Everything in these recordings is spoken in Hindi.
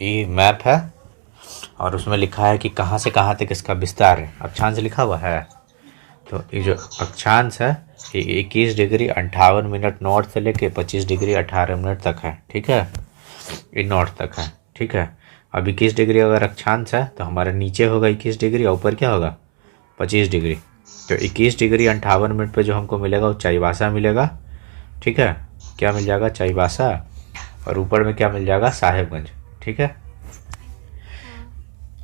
ये मैप है और उसमें लिखा है कि कहाँ से कहाँ तक इसका विस्तार है, अक्षांश लिखा हुआ है। तो ये जो अक्षांश है ये 21 डिग्री 58 मिनट नॉर्थ से लेके 25 डिग्री 18 मिनट तक है, ठीक है। ये नॉर्थ तक है, ठीक है। अब 21 डिग्री अगर अक्षांश है तो हमारा नीचे होगा 21 डिग्री और ऊपर क्या होगा 25 डिग्री। तो 21 डिग्री 58 मिनट पे जो हमको मिलेगा वो चाईबासा मिलेगा, ठीक है। क्या मिल जाएगा चाईबासा, और ऊपर में क्या मिल जाएगा साहेबगंज, ठीक है।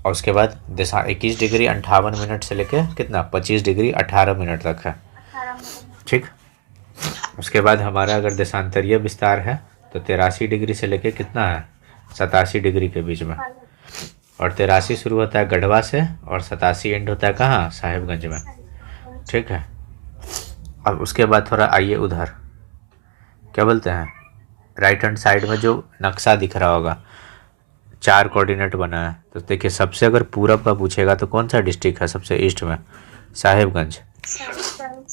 और उसके बाद दिशा 21 डिग्री 58 मिनट से लेके कितना 25 डिग्री 18 मिनट तक है, ठीक। उसके बाद हमारा अगर देशांतरीय विस्तार है तो 83 डिग्री से लेके कितना है 87 डिग्री के बीच में। और 83 शुरू होता है गढ़वा से और 87 एंड होता है कहाँ साहेबगंज में, ठीक है। अब उसके बाद थोड़ा आइए उधर क्या बोलते हैं, राइट हैंड साइड में जो नक्शा दिख रहा होगा 4 कोऑर्डिनेट बना है, तो देखिए सबसे अगर पूरब का पूछेगा तो कौन सा डिस्ट्रिक्ट है सबसे ईस्ट में साहेबगंज।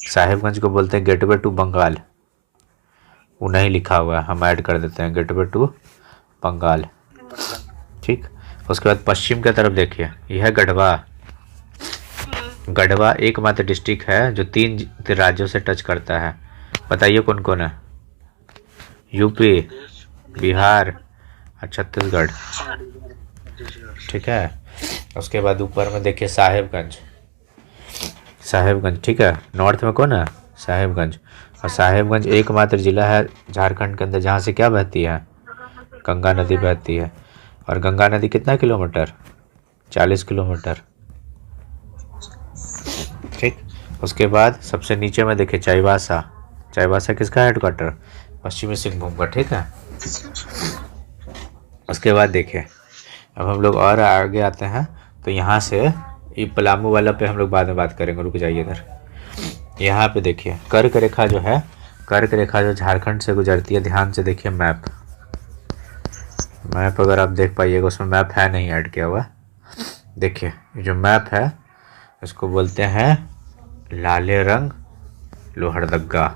साहेबगंज को बोलते हैं गेटवे टू बंगाल, वो नहीं लिखा हुआ है, हम ऐड कर देते हैं गेटवे टू बंगाल, ठीक। उसके बाद पश्चिम की तरफ देखिए यह है गढ़वा। गढ़वा एकमात्र डिस्ट्रिक्ट है जो 3 राज्यों से टच करता है, बताइए कौन कौन है। यूपी, बिहार और छत्तीसगढ़, ठीक है। उसके बाद ऊपर में देखिए साहेबगंज, साहेबगंज, ठीक है। नॉर्थ में कौन है साहेबगंज, और साहेबगंज एकमात्र ज़िला है झारखंड के अंदर जहाँ से क्या बहती है गंगा नदी बहती है। और गंगा नदी कितना किलोमीटर 40 किलोमीटर, ठीक। उसके बाद सबसे नीचे में देखिए चाईबासा। चाईबासा किसका हेडक्वार्टर पश्चिमी सिंहभूम का, ठीक है। उसके बाद देखिए अब हम लोग और आगे आते हैं, तो यहाँ से ये पलामू वाला पे हम लोग बाद में बात करेंगे, रुक जाइए इधर। यहाँ पे देखिए कर्क रेखा जो है, कर्क रेखा जो झारखंड से गुजरती है, ध्यान से देखिए मैप। मैप अगर आप देख पाइएगा उसमें मैप है नहीं ऐड किया हुआ, देखिए ये जो मैप है इसको बोलते हैं लाले रंग लोहरदगा।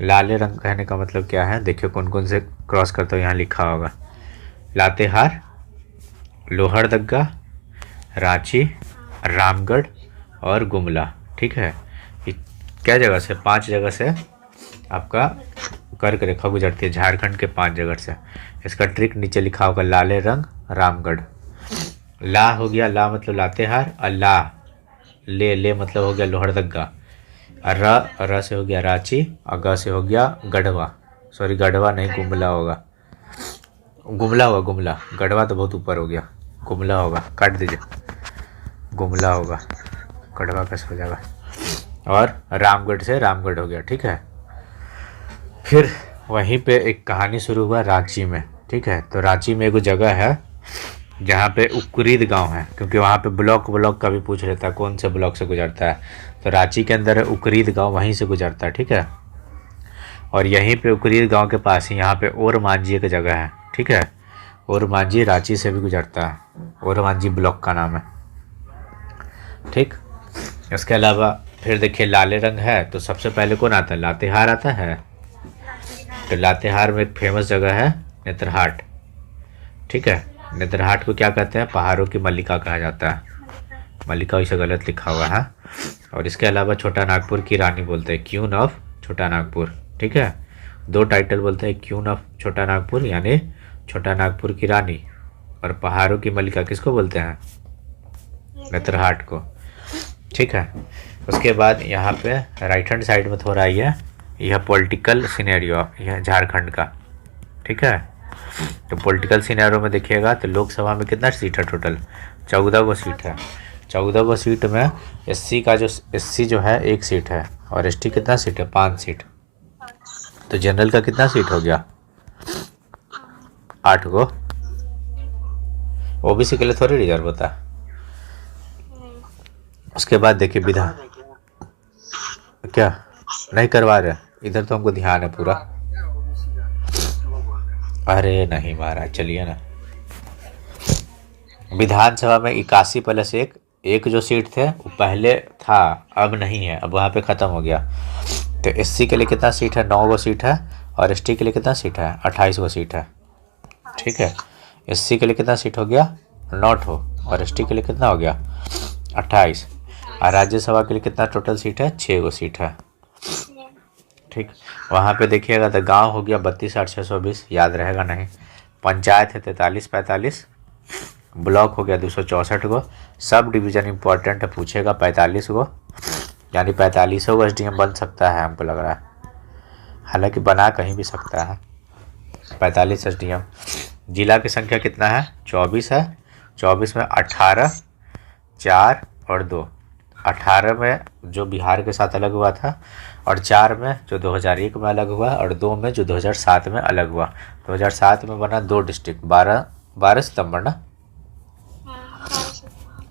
लाले रंग कहने का मतलब क्या है, देखिए कौन कौन से क्रॉस करते हो यहाँ लिखा होगा, लातेहार, लोहरदगा, रांची, रामगढ़ और गुमला, ठीक है। ये क्या जगह से 5 जगह से आपका कर्क रेखा गुजरती है झारखंड के 5 जगह से। इसका ट्रिक नीचे लिखा होगा लाले रंग रामगढ़। ला हो गया, ला मतलब लातेहार, और ला ले मतलब हो गया लोहरदगा, और र से हो गया रांची, और ग से हो गया गढ़वा, सॉरी गढ़वा नहीं गुमला होगा, गुमला होगा गुमला, गढ़वा तो बहुत ऊपर हो गया, गुमला होगा, काट दीजिए, गुमला होगा, गढ़वा कैसे हो जाएगा। और रामगढ़ से रामगढ़ हो गया, ठीक है। फिर वहीं पे एक कहानी शुरू हुआ रांची में, ठीक है। तो रांची में एक जगह है जहाँ पे उक्रीद गांव है, क्योंकि वहाँ पे ब्लॉक ब्लॉक का भी पूछ लेता है कौन से ब्लॉक से गुजरता है, तो रांची के अंदर है उक्रीद गांव, वहीं से गुजरता है, ठीक है। और यहीं पे उक्रीद गांव के पास ही यहाँ पे और मांझी एक जगह है, ठीक है। और मांझी रांची से भी गुजरता है, और मांझी ब्लॉक का नाम है, ठीक। इसके अलावा फिर देखिए लाले रंग है तो सबसे पहले कौन आता है लातेहार आता है। तो लातेहार में एक फेमस जगह है नेतरहाट, ठीक है। नेतरहाट को क्या कहते हैं पहाड़ों की मल्लिका कहा जाता है, मल्लिका इसे गलत लिखा हुआ है। और इसके अलावा छोटा नागपुर की रानी बोलते हैं क्यून ऑफ छोटा नागपुर, ठीक है। 2 टाइटल बोलते हैं क्यून ऑफ छोटा नागपुर यानी छोटा नागपुर की रानी, और पहाड़ों की मल्लिका किसको बोलते हैं नेतरहाट को, ठीक है। उसके बाद यहाँ पे राइट हैंड साइड में थोड़ा यह पॉलिटिकल सिनेरियो यह झारखंड का, ठीक है। तो पॉलिटिकल सिनेरियो में देखिएगा तो लोकसभा में कितना सीट है टोटल 14 गो सीट है। 14 गो सीट में एससी का जो एससी जो है 1 सीट है, और एसटी कितना सीट है 5 सीट। तो जनरल का कितना सीट हो गया 8 गो। ओबीसी के लिए थोड़ी रिजर्व होता है। उसके बाद देखिए विधान क्या नहीं करवा रहे, इधर तो हमको ध्यान है पूरा। अरे नहीं महाराज चलिए ना, विधानसभा में 81+1 एक जो सीट थे वो पहले था अब नहीं है, अब वहाँ पे ख़त्म हो गया। तो एससी के लिए कितना सीट है 9 गो सीट है, और एसटी के लिए कितना सीट है 28 गो सीट है, ठीक है। SC के लिए कितना सीट हो गया? 9 ठो। और ST के लिए कितना हो गया? 28। और राज्यसभा के लिए कितना टोटल सीट है? 6 गो सीट है। ठीक। वहाँ पे देखिएगा तो गांव हो गया 32,620, याद रहेगा नहीं। पंचायत है 43-45। ब्लॉक हो गया 264 गो। सब डिवीज़न इंपॉर्टेंट है, पूछेगा 45 गो, यानी 45 गो SDM बन सकता है हमको लग रहा है, हालांकि बना कहीं भी सकता है। 45 SDM। जिला की संख्या कितना है? 24 है। 24 में 18, 4 और 2। 18 में जो बिहार के साथ अलग हुआ था, और 4 में जो 2001 में अलग हुआ, और 2 में जो 2007 में अलग हुआ। 2007 में बना 2 डिस्ट्रिक्ट, 12 सितंबर ना,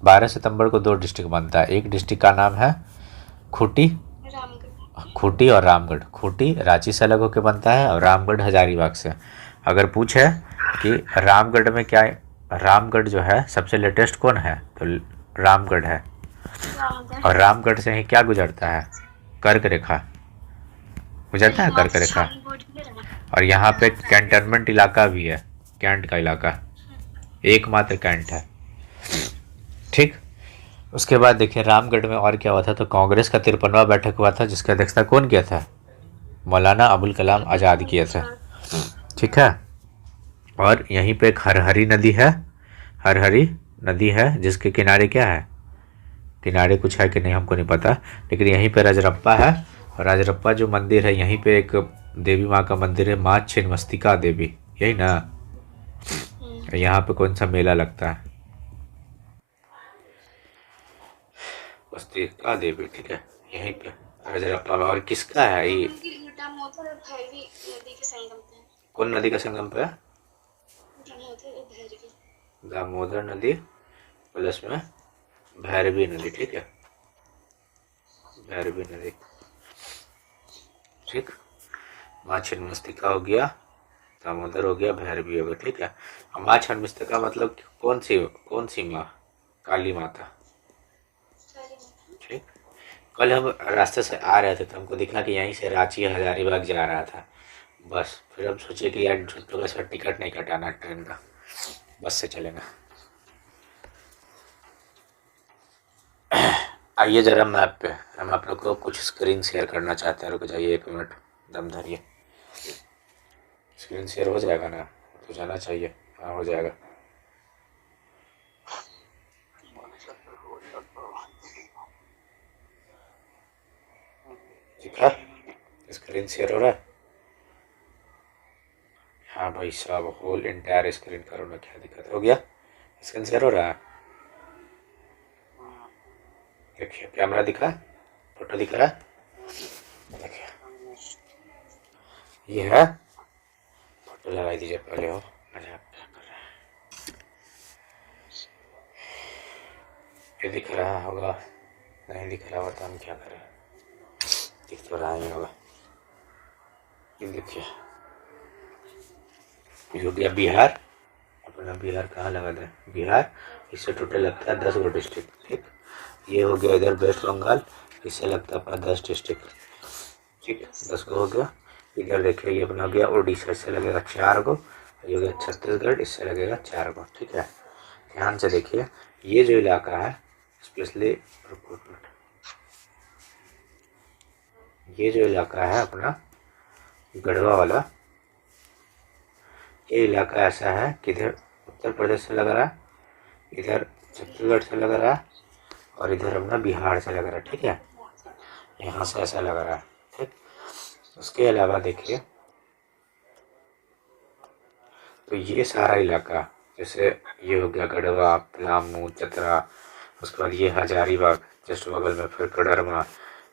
12 सितंबर को 2 डिस्ट्रिक्ट बनता है। एक डिस्ट्रिक्ट का नाम है खूंटी, खूंटी और रामगढ़। खूंटी रांची से अलग होकर बनता है, और रामगढ़ हजारीबाग से। अगर पूछे कि रामगढ़ में क्या है, रामगढ़ जो है सबसे लेटेस्ट कौन है, तो रामगढ़ है। और रामगढ़ से ही क्या गुजरता है? कर्क रेखा गुजरता है, कर्क रेखा। और यहाँ पे कैंटनमेंट इलाका भी है, कैंट का इलाका, एकमात्र कैंट है। ठीक। उसके बाद देखिए रामगढ़ में और क्या हुआ था, तो कांग्रेस का 53वां बैठक हुआ था, जिसकी अध्यक्षता कौन किया था? मौलाना अबुल कलाम आज़ाद किए थे। ठीक है। और यहीं पे एक हरहरी नदी है, हरहरी नदी है, जिसके किनारे क्या है, किनारे कुछ है कि नहीं हमको नहीं पता, लेकिन यहीं पे रजरप्पा है। और रजरप्पा जो मंदिर है, यहीं पे एक देवी माँ का मंदिर है, माँ छिन्नमस्तिका देवी, यही ना। यहाँ पे कौन सा मेला लगता है? मस्तिका देवी, ठीक है, यहीं पे रजरप्पा में। और किसका है ये? कौन नदी का संगम पे है? दामोदर नदी प्लस में भैरवी नदी, ठीक है, भैरवी नदी। ठीक। माँ छिन्नमस्तिका हो गया, दामोदर हो गया, भैरवी हो गया, ठीक है। माँ छिन्नमस्तिका मतलब कौन सी माँ? काली माता। ठीक। कल हम रास्ते से आ रहे थे तो हमको दिखा कि यहीं से रांची हजारीबाग जा रहा था बस। फिर हम सोचे कि यार झुट्टू का सर टिकट नहीं कटाना ट्रेन का, बस से चलेगा। आइए जरा मैप पे, हम आप लोग को कुछ स्क्रीन शेयर करना चाहते हैं। रुक जाइए 1 मिनट, दम धरिए। स्क्रीन शेयर हो जाएगा ना? तो जाना चाहिए। हाँ हो जाएगा। ठीक है, स्क्रीन शेयर हो रहा है। हाँ भाई साहब, होल इंटायर स्क्रीन करो ना, क्या दिक्कत हो गया? स्क्रीन शेयर हो रहा है। देखिए कैमरा दिख रहा है, फोटो दिख रहा है। देखिए ये है, फोटो लगा दीजिए पहले। हो मजाक क्या कर रहा है? ये दिख रहा होगा, नहीं दिख रहा होगा तो हम क्या करें, दिख तो रहा ही होगा। ये देखिए, ये हो गया बिहार। अपना बिहार कहाँ लगा दें? बिहार, इससे टोटल लगता है 10 गो डिस्ट्रिक्ट। ठीक। ये हो गया इधर वेस्ट बंगाल, इससे लगता है अपना 10 डिस्ट्रिक्ट। ठीक है, 10 गो हो गया। इधर देखिए ये अपना हो गया उड़ीसा, इससे लगेगा 4 गो। ये हो गया छत्तीसगढ़, इससे लगेगा 4 गो। ठीक है, ध्यान से देखिए, ये जो इलाका है स्पेशली, ये जो इलाका है अपना गढ़वा वाला, ये इलाका ऐसा है कि इधर उत्तर प्रदेश से लग रहा है, इधर छत्तीसगढ़ से लग रहा है, और इधर अपना बिहार से लग रहा है। ठीक है, यहाँ से ऐसा लग रहा है। ठीक। उसके अलावा देखिए, तो ये सारा इलाका, जैसे ये हो गया गढ़वा, पलामू, चतरा, उसके बाद ये हजारीबाग जस्ट बगल में, फिर कोडरमा,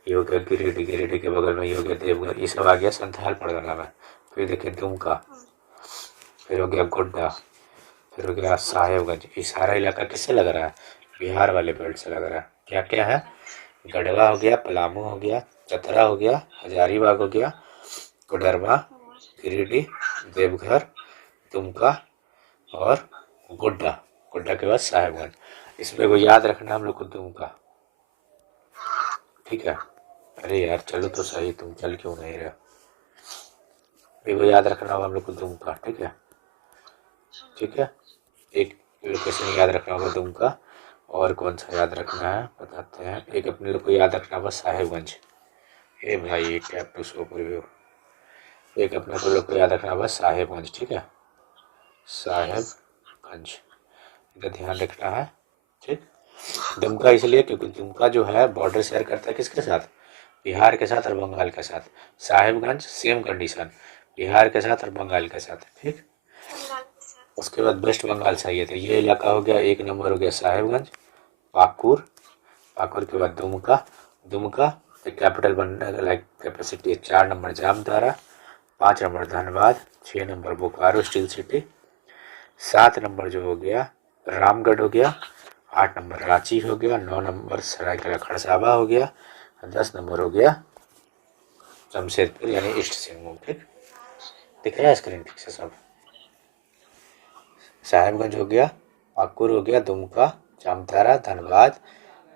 ये हो गया गिरिडीह, गिरिडीह के बगल में ये हो गया देवघर, ये सब आ गया संथाल परगना में। फिर देखिए दुमका, फिर हो गया गोड्डा, फिर हो गया साहेबगंज। ये सारा इलाका किससे लग रहा है? बिहार वाले बेल्ट से लग रहा है। क्या क्या है? गढ़वा हो गया, पलामू हो गया, चतरा हो गया, हजारीबाग हो गया, कोडरमा, गिरिडीह, देवघर, दुमका और गोड्डा। गोड्डा के बाद साहेबगंज। इसमें वो याद रखना हम लोग को, दुमका। ठीक है। अरे यार चलो तो सही, तुम चल क्यों नहीं रहे? वो याद रखना होगा हम लोग को, दुमका। ठीक है, ठीक है। एक लोकेशन याद रखना होगा दुमका, और कौन सा याद रखना है बताते हैं। एक अपने लोग को याद रखना होगा साहेबगंज, ए भाई एक टैप टू शो प्रीव्यू। एक अपने को लोग को याद रखना होगा साहेबगंज, ठीक है, साहेबगंज, इधर ध्यान रखना है, ठीक। दुमका इसलिए क्योंकि दुमका जो है बॉर्डर शेयर करता है किसके साथ, बिहार के साथ और बंगाल के साथ। साहेबगंज सेम कंडीशन, बिहार के साथ और बंगाल के साथ, ठीक। उसके बाद वेस्ट बंगाल चाहिए, तो ये इलाका हो गया, एक नंबर हो गया साहेबगंज। पाकुर, पाकुर के बाद दुमका, दुमका कैपिटल बनने का like capacity 4 number Jamtara, 5 number Dhanbad, 6 number Bokaro steel city, 7 number जो हो गया रामगढ़ हो गया, 8 नंबर रांची हो गया, 9 नंबर सरायकेला खरसावा हो गया, 10 नंबर हो गया जमशेदपुर यानी ईस्ट सिंहभूम, ठीक। दिख रहा है स्क्रीन ठीक से सब। साहेबगंज हो गया, पाकुर हो गया, दुमका, जामतारा, धनबाद,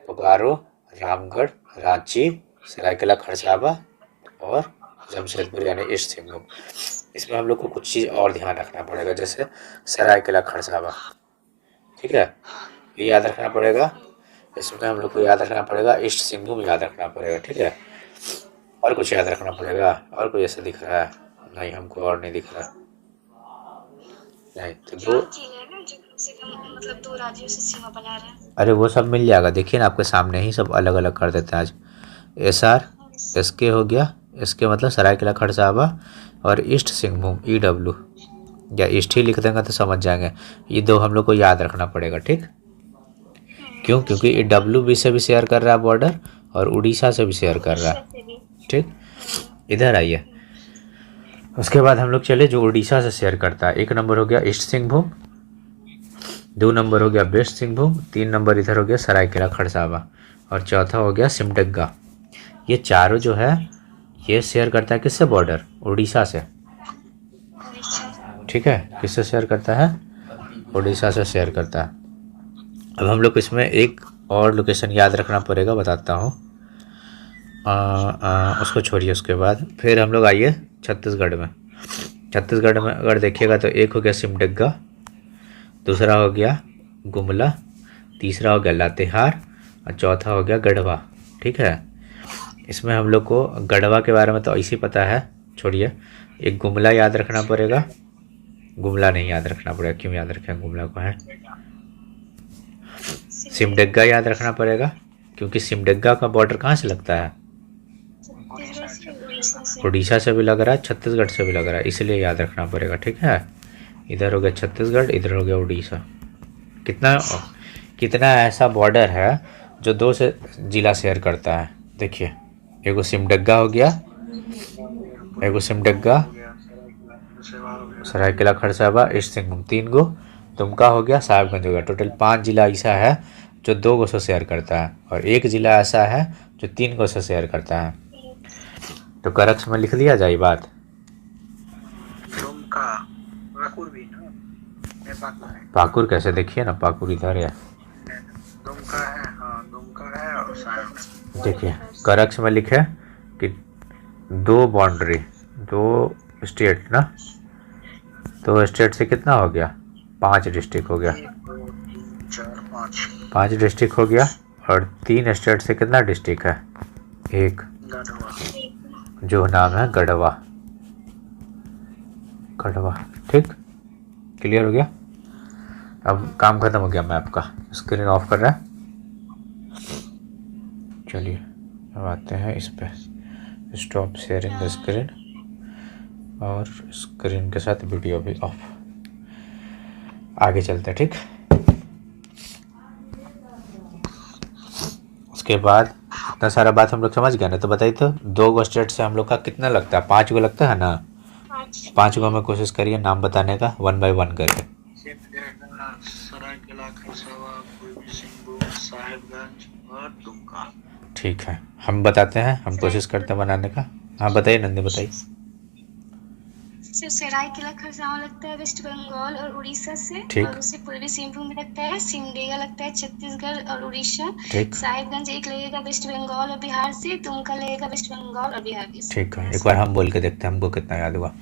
बोकारो, रामगढ़, रांची, सरायकेला खरसावा और जमशेदपुर यानी ईस्ट सिंहभूम। इसमें हम लोग को कुछ चीज़ और ध्यान रखना पड़ेगा, जैसे सरायकेला खरसावा, ठीक है, ये याद रखना पड़ेगा। इसमें हम लोग को याद रखना पड़ेगा ईस्ट सिंहभूम याद रखना पड़ेगा, ठीक है। और कुछ याद रखना पड़ेगा, और कोई ऐसा दिख रहा है नहीं, हमको और नहीं दिख रहा नहीं, तो दो मतलब 2 राज्यों से सीमा बना रहे हैं। अरे वो सब मिल जाएगा, देखिए ना आपके सामने ही सब अलग अलग कर देते हैं आज। SR SK हो गया, SK मतलब सरायकेला खरसावा, और ईस्ट सिंहभूम EW या ईस्ट ही लिख देंगे तो समझ जाएंगे। ये दो हम लोग को याद रखना पड़ेगा, ठीक। क्यों, क्योंकि ये WB से भी शेयर कर रहा है बॉर्डर और उड़ीसा से भी शेयर कर रहा है, ठीक। इधर आइए, उसके बाद हम लोग चले जो उड़ीसा से शेयर करता है। 1 नंबर हो गया ईस्ट सिंहभूम, 2 नंबर हो गया वेस्ट सिंहभूम, 3 नंबर इधर हो गया सरायकेला खरसावा, और चौथा हो गया सिमडेगा। ये चारों जो है ये शेयर करता है किससे बॉर्डर, उड़ीसा से, ठीक है। किससे शेयर करता है, उड़ीसा से शेयर करता है। अब हम लोग इसमें एक और लोकेशन याद रखना पड़ेगा, बताता हूँ। उसको छोड़िए, उसके बाद फिर हम लोग आइए छत्तीसगढ़ में। छत्तीसगढ़ में अगर देखिएगा तो एक हो गया सिमडेगा, दूसरा हो गया गुमला, तीसरा हो गया लातेहार, और चौथा हो गया गढ़वा, ठीक है। इसमें हम लोग को गढ़वा के बारे में तो ऐसे ही पता है, छोड़िए। एक गुमला याद रखना पड़ेगा, गुमला नहीं याद रखना पड़ेगा, क्यों याद रखें गुमला को, है। सिमडेगा याद रखना पड़ेगा, क्योंकि सिमडेगा का बॉर्डर कहाँ से लगता है, उड़ीसा से भी लग रहा है, छत्तीसगढ़ से भी लग रहा है, इसलिए याद रखना पड़ेगा, ठीक है। इधर हो गया छत्तीसगढ़, इधर हो गया उड़ीसा। कितना कितना ऐसा बॉर्डर है जो 2 से जिला शेयर करता है, देखिए। एगो सिमडेगा हो गया, एगो सिमडेगा, सरायकेला खरसावा, ईस्ट सिंहभूम 3 गो, दुमका हो गया, साहेबगंज हो गया। टोटल 5 जिला ऐसा है जो 2 गो से शेयर करता है, और 1 जिला ऐसा है जो 3 गो से शेयर करता है। तो करक्स में लिख दिया जाए बात। पाकुर कैसे, देखिए ना, पाकुर इधर है, देखिए करक्स में लिखे कि 2 बाउंड्री, 2 स्टेट ना, 2 स्टेट से कितना हो गया, 5 डिस्ट्रिक्ट हो गया, 5 डिस्ट्रिक्ट हो गया, और 3 स्टेट से कितना डिस्ट्रिक्ट है, 1, जो नाम है गढ़वा, गढ़वा, ठीक। क्लियर हो गया। अब काम खत्म हो गया मैप का, स्क्रीन ऑफ कर रहा है। चलिए अब आते हैं इस पे, स्टॉप शेयरिंग द स्क्रीन, और स्क्रीन के साथ वीडियो भी ऑफ। आगे चलते हैं, ठीक। उसके बाद इतना सारा बात हम लोग समझ गए ना, तो बताइए तो 2 गो स्टेट से हम लोग का कितना लगता है, 5 गो लगता है ना। 5 गो में कोशिश करिए नाम बताने का, 1 बाय 1 करके। ठीक है, हम बताते हैं, हम कोशिश करते हैं बनाने का। हाँ बताइए नंदी, बताइए। सरायकेला खरसावा लगता है वेस्ट बंगाल और उड़ीसा से, ठीक। और उससे पूर्वी सिंहभूम में लगता है, सिमडेगा लगता है छत्तीसगढ़ और उड़ीसा, ठीक। साहिबगंज एक लगेगा वेस्ट बंगाल और बिहार से, दुमका लगेगा वेस्ट बंगाल और बिहार से। ठीक है, एक बार हम बोल के देखते हैं हमको कितना याद हुआ।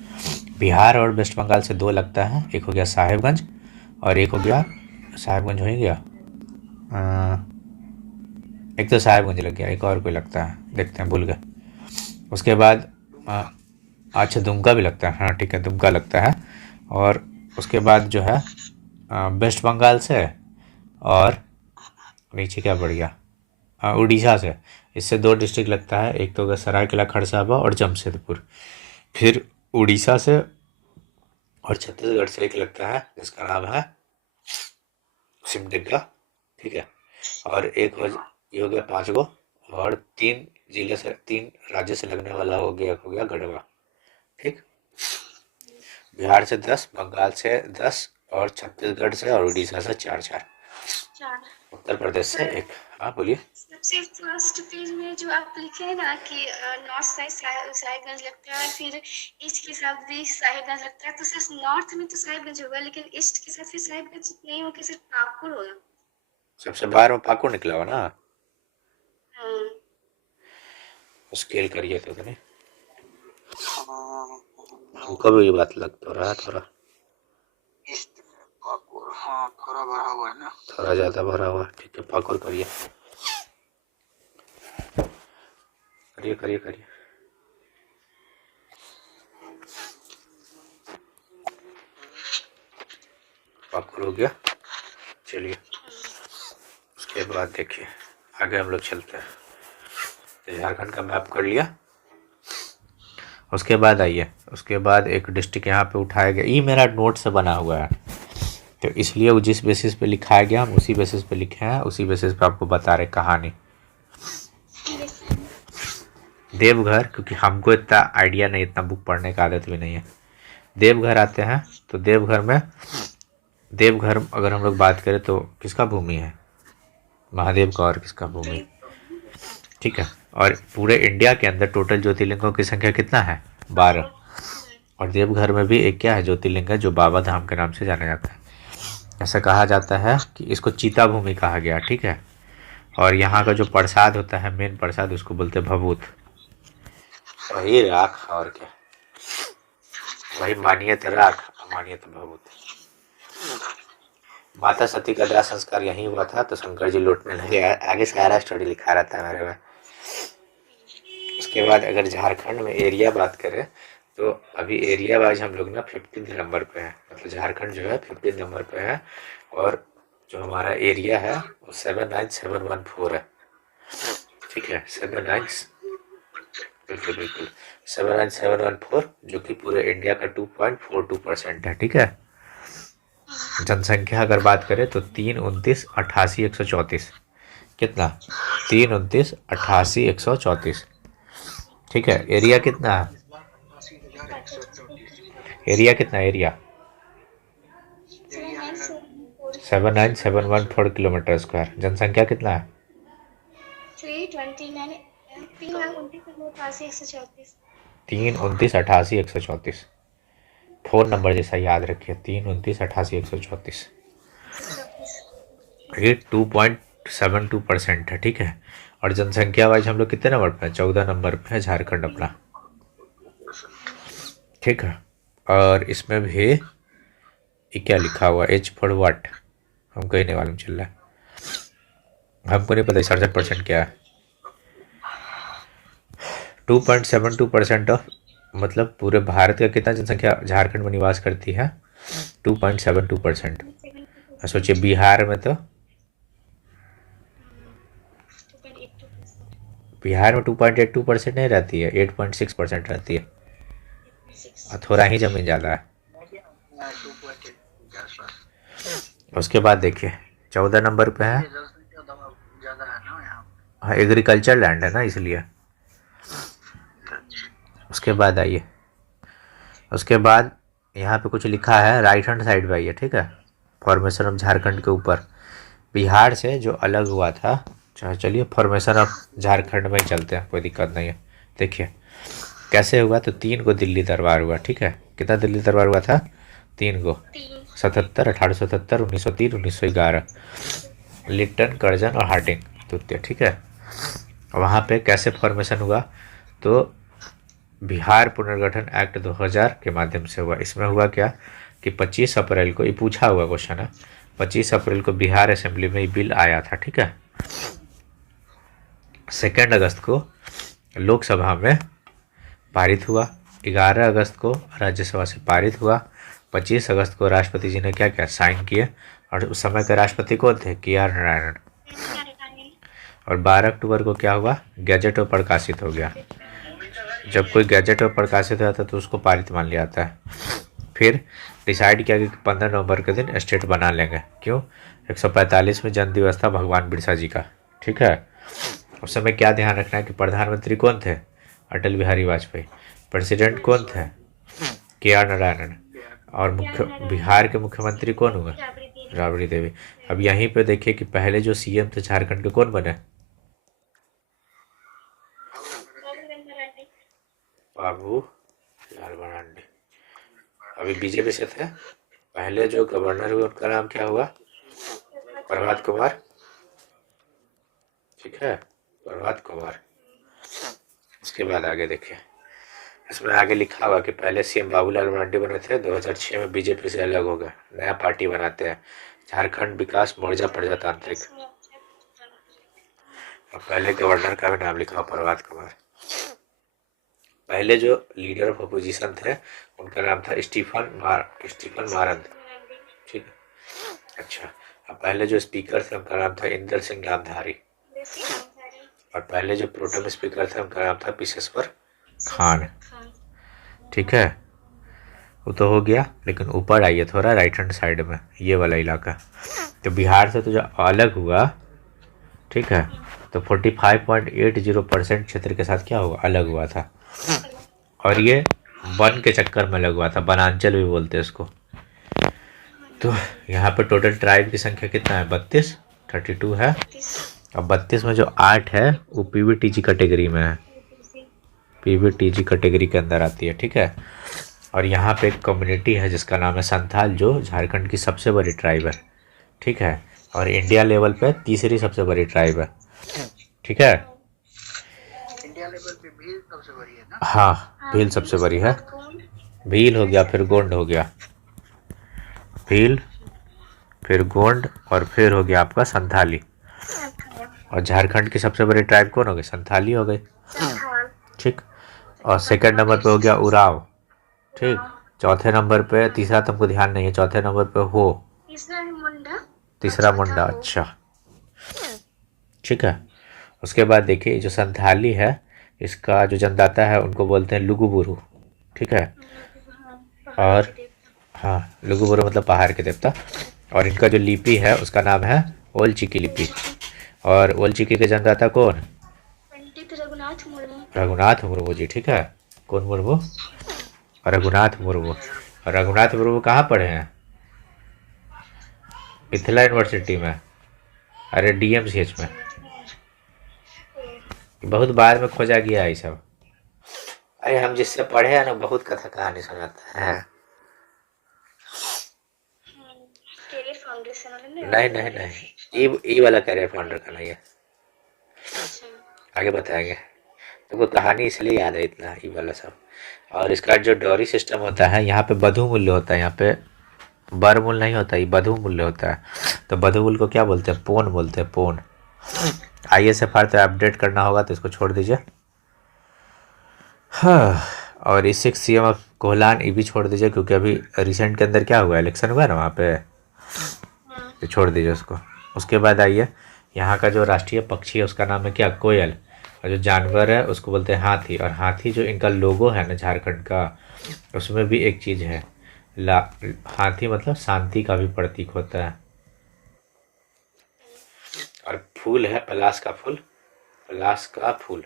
बिहार और वेस्ट बंगाल से 2 लगता है, एक हो गया साहिबगंज और एक हो गया साहिबगंज हो ही गया। एक तो साहिबगंज लग गया, एक और कोई लगता है, देखते हैं, भूल गए। उसके बाद अ, अच्छा दुमका भी लगता है, हाँ ठीक है, दुमका लगता है। और उसके बाद जो है वेस्ट बंगाल से, और नीचे क्या बढ़ गया, उड़ीसा से। इससे दो डिस्ट्रिक्ट लगता है, एक तो हो गया सरायकेला खरसावा और जमशेदपुर। फिर उड़ीसा से और छत्तीसगढ़ से एक लगता है जिसका नाम है सिमडेगा, ठीक है। और एक हो, ये हो गया 5 गो। और 3 जिले से, 3 राज्य से लगने वाला हो गया गढ़वा, ठीक। बिहार से 10, बंगाल से 10, और छत्तीसगढ़ से और उड़ीसा से 4 4। चार। उत्तर प्रदेश से सर, एक। हाँ बोलिए। सबसे फर्स्ट पेज में जो आप लिखे हैं ना कि नॉर्थ साइड साहिबगंज लगता है, फिर ईस्ट के साथ भी साहिबगंज लगता है, तो सिर्फ नॉर्थ में तो साहिबगंज होगा, लेकिन ईस्ट के साथ फिर साहिबगंज नहीं होगा, सिर्फ पाकुड़ होगा। सबसे बाहर में पाकुड़ निकला हुआ ना, हाँ। स्केल करिए तो नहीं, हमको भी ये बात लग तो रहा है थोड़ा, ईस्ट पाकुड़, हाँ थोड़ा बढ़ा हुआ है ना, थोड़ा ज़्यादा भरा हुआ है, ठीक है, पाकुड़ करिए, करिए करिए करिए। पाकुड़ हो गया, चलिए। उसके बाद देखिए आगे हम लोग चलते हैं। तो झारखंड का मैप कर लिया। उसके बाद आइए, उसके बाद एक डिस्ट्रिक्ट यहाँ पे उठाया गया, ये मेरा नोट से बना हुआ है, तो इसलिए वो जिस बेसिस पे लिखाया गया हम उसी बेसिस पे लिखे हैं, उसी बेसिस पे आपको बता रहे कहानी। देवघर, क्योंकि हमको इतना आइडिया नहीं, इतना बुक पढ़ने का आदत भी नहीं है। देवघर आते हैं तो देवघर में, देवघर अगर हम लोग बात करें तो किसका भूमि है, महादेव का, और किसका भूमि, ठीक है। और पूरे इंडिया के अंदर टोटल ज्योतिर्लिंगों की संख्या कितना है, 12। और देवघर में भी एक क्या है, ज्योतिर्लिंग है, जो बाबा धाम के नाम से जाना जाता है। ऐसा कहा जाता है कि इसको चीता भूमि कहा गया, ठीक है। और यहाँ का जो प्रसाद होता है, मेन प्रसाद, उसको बोलते हैं भभूत, वही राख, और क्या, वही मानिए तो राख, मानिए तो भभूत। माता सती का दाह संस्कार यहीं हुआ था, तो शंकर जी लौटने लगे, आगे सारा स्टोरी लिखा रहता है मेरे में। उसके बाद अगर झारखंड में एरिया बात करें, तो अभी एरिया वाइज हम लोग ना 15 नंबर पे है, मतलब झारखंड जो है 15 नंबर पे है। और जो हमारा एरिया है वो 79714 है, ठीक है, 79, बिल्कुल बिल्कुल 79714, जो कि पूरे इंडिया का 2.42% है, ठीक है। जनसंख्या अगर बात करें तो 3, 29, 88, 134, कितना, 3, 29, 88, 134, ठीक है। एरिया कितना है, 82,134, एरिया कितना, एरिया एरिया है 79714 किलोमीटर स्क्वायर। जनसंख्या कितना है, 329, 3,29,134। 3, 29, 88, 134। फोन नंबर जैसा याद रखिए, 3, 29, 88, 134। ये 2.72% है, ठीक है। और जनसंख्या वाइज हम लोग कितने नंबर पे हैं, 14 नंबर पे है झारखंड अपना, ठीक है। और इसमें भी ये क्या लिखा हुआ, एच फॉर वाट, हमको ही नहीं मालूम चल रहा है, हमको नहीं पता 67% क्या है। 2.72% ऑफ, मतलब पूरे भारत का कितना जनसंख्या झारखंड में निवास करती है, 2.72%। सोचिए बिहार में तो, बिहार में 2.82% नहीं रहती है, 8.6% रहती है, और थोड़ा ही जमीन ज़्यादा है। 2.8 के आसपास। उसके बाद देखिए 14 नंबर पे है, जनसंख्या ज़्यादा है ना यहाँ हाँ एग्रीकल्चर लैंड है ना इसलिए। उसके बाद आइए, उसके बाद यहाँ पे कुछ लिखा है, राइट हैंड साइड पे आइए, ठीक है। फॉर्मेशन ऑफ झारखंड के ऊपर बिहार से जो अलग हुआ था, चलिए फॉर्मेशन ऑफ झारखंड में ही चलते हैं, कोई दिक्कत नहीं है। देखिए कैसे हुआ, तो 3 को दिल्ली दरबार हुआ, ठीक है। कितना दिल्ली दरबार हुआ था, 3 को, 77, 1877, 1903, 1911, लिट्टन, कर्जन और हार्डिंग द्वितीय, ठीक है। वहाँ पे कैसे फॉर्मेशन हुआ, तो बिहार पुनर्गठन एक्ट 2000 के माध्यम से हुआ। इसमें हुआ क्या कि 25 अप्रैल को, ये पूछा हुआ क्वेश्चन है, 25 अप्रैल को बिहार असेंबली में ये बिल आया था, ठीक है। 2 अगस्त को लोकसभा में पारित हुआ, 11 अगस्त को राज्यसभा से पारित हुआ, 25 अगस्त को राष्ट्रपति जी ने क्या क्या साइन किए, और उस समय के राष्ट्रपति कौन थे, KR नारायण। और 12 अक्टूबर को क्या हुआ, गैजेट में प्रकाशित हो गया। जब कोई गैजेट में प्रकाशित होता है तो उसको पारित मान लिया जाता है। फिर डिसाइड किया कि 15 नवंबर के दिन स्टेट बना लेंगे। क्यों, 145 में जन्म दिवस था भगवान बिरसा जी का, ठीक है। उस समय क्या ध्यान रखना है कि प्रधानमंत्री कौन थे, अटल बिहारी वाजपेयी। प्रेसिडेंट कौन थे, KR नारायणन। और बिहार के मुख्यमंत्री कौन हुए, राबड़ी देवी। अब यहीं पे देखिए कि पहले जो CM थे झारखंड के कौन बने, बाबू लाल मरांडी, अभी बीजेपी से थे। पहले जो गवर्नर हुए उनका नाम क्या हुआ, प्रभात कुमार, ठीक है, प्रभात कुमार। उसके बाद आगे देखिए, इसमें आगे लिखा हुआ कि पहले CM बाबूलाल मरांडी बने थे, 2006 में बीजेपी से अलग हो गए, नया पार्टी बनाते हैं, झारखंड विकास मोर्चा प्रजातांत्रिक। और पहले गवर्नर का भी नाम लिखा हुआ प्रभात कुमार। पहले जो लीडर ऑफ अपोजिशन थे उनका नाम था स्टीफन मारंद, ठीक है। अच्छा, अब पहले जो स्पीकर थे उनका नाम था इंदर सिंह नामधारी। और पहले जो प्रोटेम स्पीकर थे उनका नाम था पिसेश्वर खान, ठीक है। वो तो हो गया, लेकिन ऊपर आइए थोड़ा राइट हैंड साइड में, ये वाला इलाका। तो बिहार से तो जो अलग हुआ, ठीक है, तो 45.80% क्षेत्र के साथ क्या हुआ, अलग हुआ था। और ये वन के चक्कर में अलग हुआ था, वनांचल भी बोलते हैं इसको। तो यहाँ पे टोटल ट्राइब की संख्या कितना है, 32 है। अब 32 में जो 8 है वो PVTG कैटेगरी में है, PVTG कैटेगरी के अंदर आती है, ठीक है। और यहाँ पे एक कम्युनिटी है जिसका नाम है संथाल, जो झारखंड की सबसे बड़ी ट्राइब है, ठीक है। और इंडिया लेवल पे तीसरी सबसे बड़ी ट्राइब है, ठीक है। इंडिया लेवल पे भील सबसे बड़ी है ना। हाँ, भील सबसे बड़ी है। भील हो गया, फिर गोंड हो गया, भील, फिर गोंड, और फिर हो गया आपका संथाली। और झारखंड की सबसे बड़ी ट्राइब कौन हो गई, संथाली हो गई, ठीक। और सेकंड नंबर पे हो गया उराव, ठीक। चौथे नंबर पे, तीसरा तुमको ध्यान नहीं है, चौथे नंबर पे हो, तीसरा मुंडा, अच्छा, ठीक है। उसके बाद देखिए जो संथाली है, इसका जो जनदाता है उनको बोलते हैं लुगुबुरु, ठीक है। और हाँ, लुगुबुरु मतलब पहाड़ के देवता। और इनका जो लिपि है उसका नाम है ओल चिकी लिपि। और ओल चिकी के जनदाता कौन, पंडित रघुनाथ मुर्मू। रघुनाथ मुर्मू जी, ठीक है। कौन मुर्मू, रघुनाथ मुर्मू। और रघुनाथ मुर्मू कहाँ पढ़े हैं, मिथिला यूनिवर्सिटी में, अरे DMCH में। बहुत बाद में खोजा गया है सब। अरे हम जिससे पढ़े हैं ना, बहुत कथा कहानी सुनाता है। कैरियर फाउंडेशन वाले ने? नहीं नहीं नहीं, ई वाला कैरियर फाउंडर का नहीं है, आगे बताएंगे। तुमको कहानी इसलिए याद है इतना, ई वाला सब। और इसका जो डॉरी सिस्टम होता है, यहाँ पे बधु मूल्य होता है, यहाँ पे बर मूल्य नहीं होता, ये बधु मूल्य होता है। तो बधु मूल्य को क्या बोलते हैं, पोन बोलते हैं, पोन। ISFR तो अपडेट करना होगा, तो इसको छोड़ दीजिए। हाँ, और इस 6 CM ऑफ कोहलान ये भी छोड़ दीजिए, क्योंकि अभी रिसेंट के अंदर क्या हुआ, इलेक्शन हुआ ना वहाँ पे, तो छोड़ दीजिए उसको। उसके बाद आइए, यहाँ का जो राष्ट्रीय पक्षी है उसका नाम है क्या, कोयल। और जो जानवर है उसको बोलते हैं हाथी। और हाथी जो इनका लोगो है ना झारखंड का, उसमें भी एक चीज़ है, हाथी मतलब शांति का भी प्रतीक होता है। और फूल है पलाश का फूल, पलाश का फूल,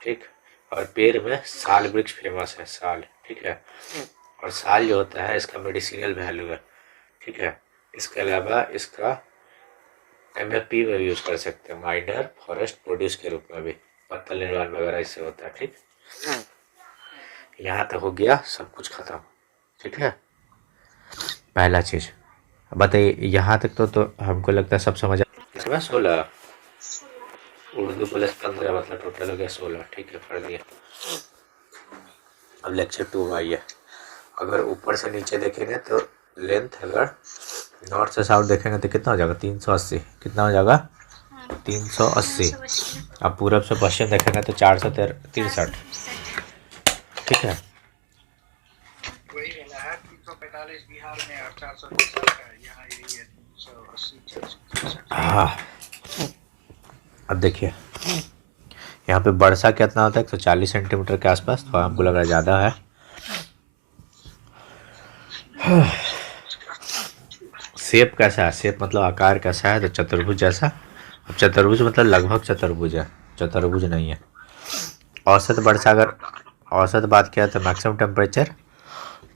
ठीक। और पेड़ में साल वृक्ष फेमस है, साल, ठीक है। और साल जो होता है इसका मेडिसिनल वैल्यू है, ठीक है। इसके अलावा इसका MFP में भी यूज़ कर सकते हैं, माइनर फॉरेस्ट प्रोड्यूस के रूप में भी, पत्तल निर्माण वगैरह इससे होता है, ठीक। यहाँ तक हो गया, सब कुछ खत्म, ठीक है। पहला चीज़ बताइए, यहाँ तक तो हमको लगता है सब समझ आ। 16 उर्दू +15 मतलब टोटल हो गया 16, ठीक है, पढ़ दिया। अब लेक्चर 2 में आइए। अगर ऊपर से नीचे देखेंगे तो लेंथ अगर नॉर्थ से साउथ देखेंगे तो कितना हो जाएगा 380। कितना हो जाएगा 380। 380। अब पूरब से पश्चिम देखेंगे तो 463। 463। ठीक है। वही वाला है 345 बिहार में और 463 का यहाँ यही है 380 463। हाँ, अब देखिए यहाँ पे वर्षा कितना होता है 140 सेंटीमीटर के आसपास, तो हमको लग रहा है ज़्यादा है। शेप कैसा है, शेप मतलब आकार कैसा है, तो चतुर्भुज जैसा। अब चतुर्भुज मतलब लगभग चतुर्भुज है, चतुर्भुज नहीं है। औसत वर्षा अगर औसत बात किया तो मैक्सिमम टेम्परेचर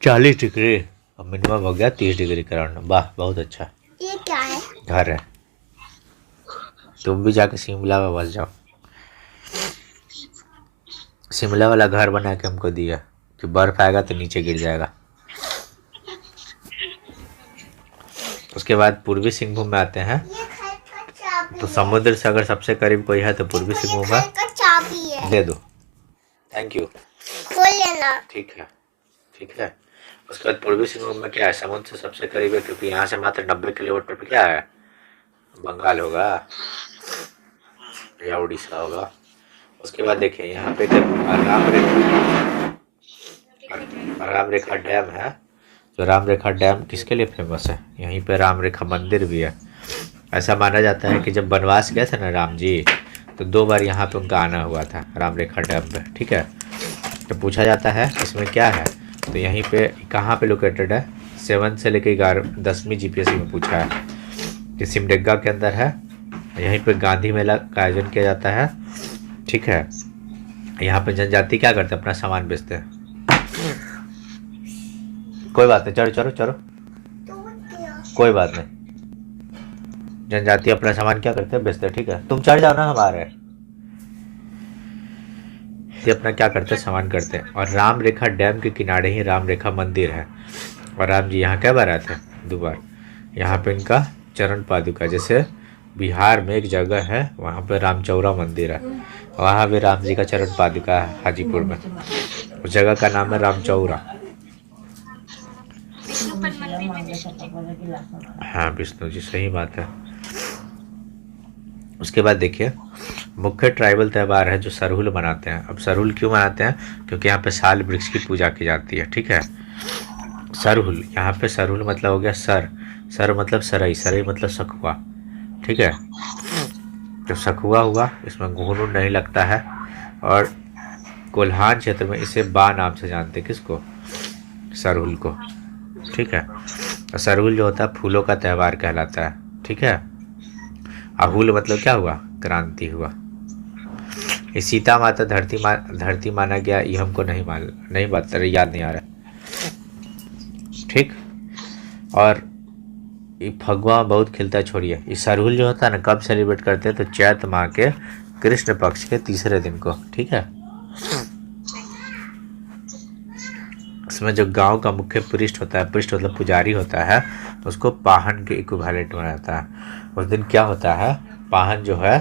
40 डिग्री और मिनिमम हो गया 30 डिग्री का राउंड। वाह बहुत अच्छा। ये क्या है? घर है, तुम भी जाके शिमला में बस जाओ। शिमला वाला घर बना के हमको दिया कि बर्फ आएगा तो नीचे गिर जाएगा। उसके बाद पूर्वी सिंहभूम में आते हैं, तो समुद्र से अगर सबसे करीब कोई है तो पूर्वी सिंहभूम है। चाबी है, दे दो, थैंक यू। खोल लेना। ठीक है, ठीक है। उसके बाद पूर्वी सिंहभूम में क्या है, समुद्र से सबसे करीब है, क्योंकि यहाँ से मात्र 90 किलोमीटर पे क्या है, बंगाल होगा या उड़ीसा होगा। उसके बाद देखिए यहाँ पे राम रेखा डैम है। जो राम रेखा डैम किसके लिए फेमस है, यहीं पे राम रेखा मंदिर भी है। ऐसा माना जाता है कि जब वनवास गए थे ना राम जी, तो 2 बार यहाँ पे उनका आना हुआ था राम रेखा डैम पे। ठीक है, तो पूछा जाता है इसमें क्या है, तो यहीं पे कहाँ पे लोकेटेड है, 7 से लेकर 10वीं जीपीएससी में पूछा है कि सिमडेगा के अंदर है। यहीं पे गांधी मेला का आयोजन किया जाता है। ठीक है, यहाँ पे जनजाति क्या करते हैं, अपना सामान बेचते हैं। कोई बात नहीं, चलो चलो चलो, कोई बात नहीं। जनजाति अपना सामान क्या करते हैं, बेचते हैं। ठीक है, तुम चढ़ जाओ ना, हमारे ये अपना क्या करते हैं, सामान करते हैं। और राम रेखा डैम के किनारे ही राम रेखा मंदिर है। और राम जी यहाँ क्या बार आए थे, 2 बार। यहाँ पे इनका चरण पादुका, जैसे बिहार में एक जगह है वहाँ पे रामचौरा मंदिर है, वहाँ भी राम जी का चरण पादुका है हाजीपुर में। उस जगह का नाम है रामचौरा। विष्णुपद मंदिर में विष्णु। हाँ विष्णु जी, सही बात है। उसके बाद देखिए मुख्य ट्राइबल त्यौहार है जो सरहुल मनाते हैं। अब सरहुल क्यों मनाते हैं, क्योंकि यहाँ पे साल वृक्ष की पूजा की जाती है। ठीक है, सरहुल, यहाँ पे सरहुल मतलब हो गया सर, सर मतलब सरई, सरई मतलब सखुआ। ठीक है, तो सखुआ हुआ, इसमें घून वून नहीं लगता है। और कोल्हान क्षेत्र में इसे बा नाम से जानते हैं, किसको, सरहुल को। ठीक है, और सरहुल जो होता है फूलों का त्यौहार कहलाता है। ठीक है, अहुल मतलब क्या हुआ, क्रांति हुआ। ये सीता माता धरती माना गया, ये हमको नहीं बात याद नहीं आ रहा। ठीक, और ये फगुआ बहुत खिलता छोड़िए। ये सरहुल जो होता है ना, कब सेलिब्रेट करते हैं, तो चैत माह के कृष्ण पक्ष के 3रे दिन को। ठीक है, इसमें जो गांव का मुख्य पृष्ठ होता है, पृष्ठ मतलब पुजारी होता है, उसको पाहन के इक्विवेलेंट माना जाता है। उस दिन क्या होता है, पाहन जो है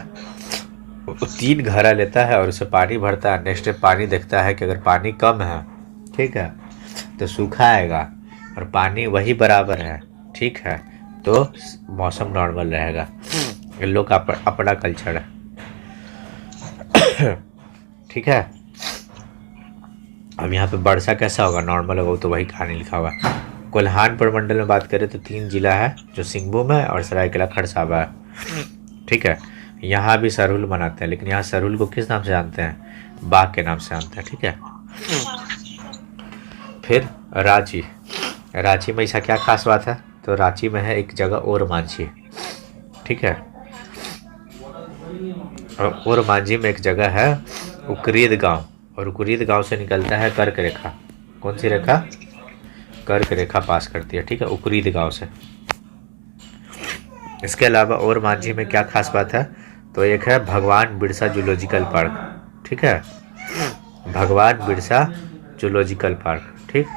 वो 3 घड़ा लेता है और उसे पानी भरता है। नेक्स्ट डे पानी देखता है कि अगर पानी कम है, ठीक है, तो सूखा आएगा, और पानी वही बराबर है, ठीक है, तो मौसम नॉर्मल रहेगा। इन लोग का अपना कल्चर है। ठीक है, अब यहाँ पे वर्षा कैसा होगा, नॉर्मल होगा, तो वही कहानी लिखा हुआ है। कोल्हान प्रमंडल में बात करें तो 3 जिला है, जो सिंहभूम है और सरायकेला खरसावा है। ठीक है, यहाँ भी सरहुल मनाते हैं, लेकिन यहाँ सरहुल को किस नाम से जानते हैं, बाघ के नाम से जानते हैं। ठीक है, फिर रांची, रांची में ऐसा क्या खास बात है, तो रांची में है एक जगह और मांझी। ठीक है, और मांझी में एक जगह है उकरीद गांव, और उकरीद गांव से निकलता है कर्क रेखा। कौन सी रेखा, कर्क रेखा पास करती है। ठीक है, उकरीद गांव से। इसके अलावा और मांझी में क्या खास बात है, तो एक है भगवान बिरसा जूलॉजिकल पार्क। ठीक है, भगवान बिरसा जूलॉजिकल पार्क। ठीक,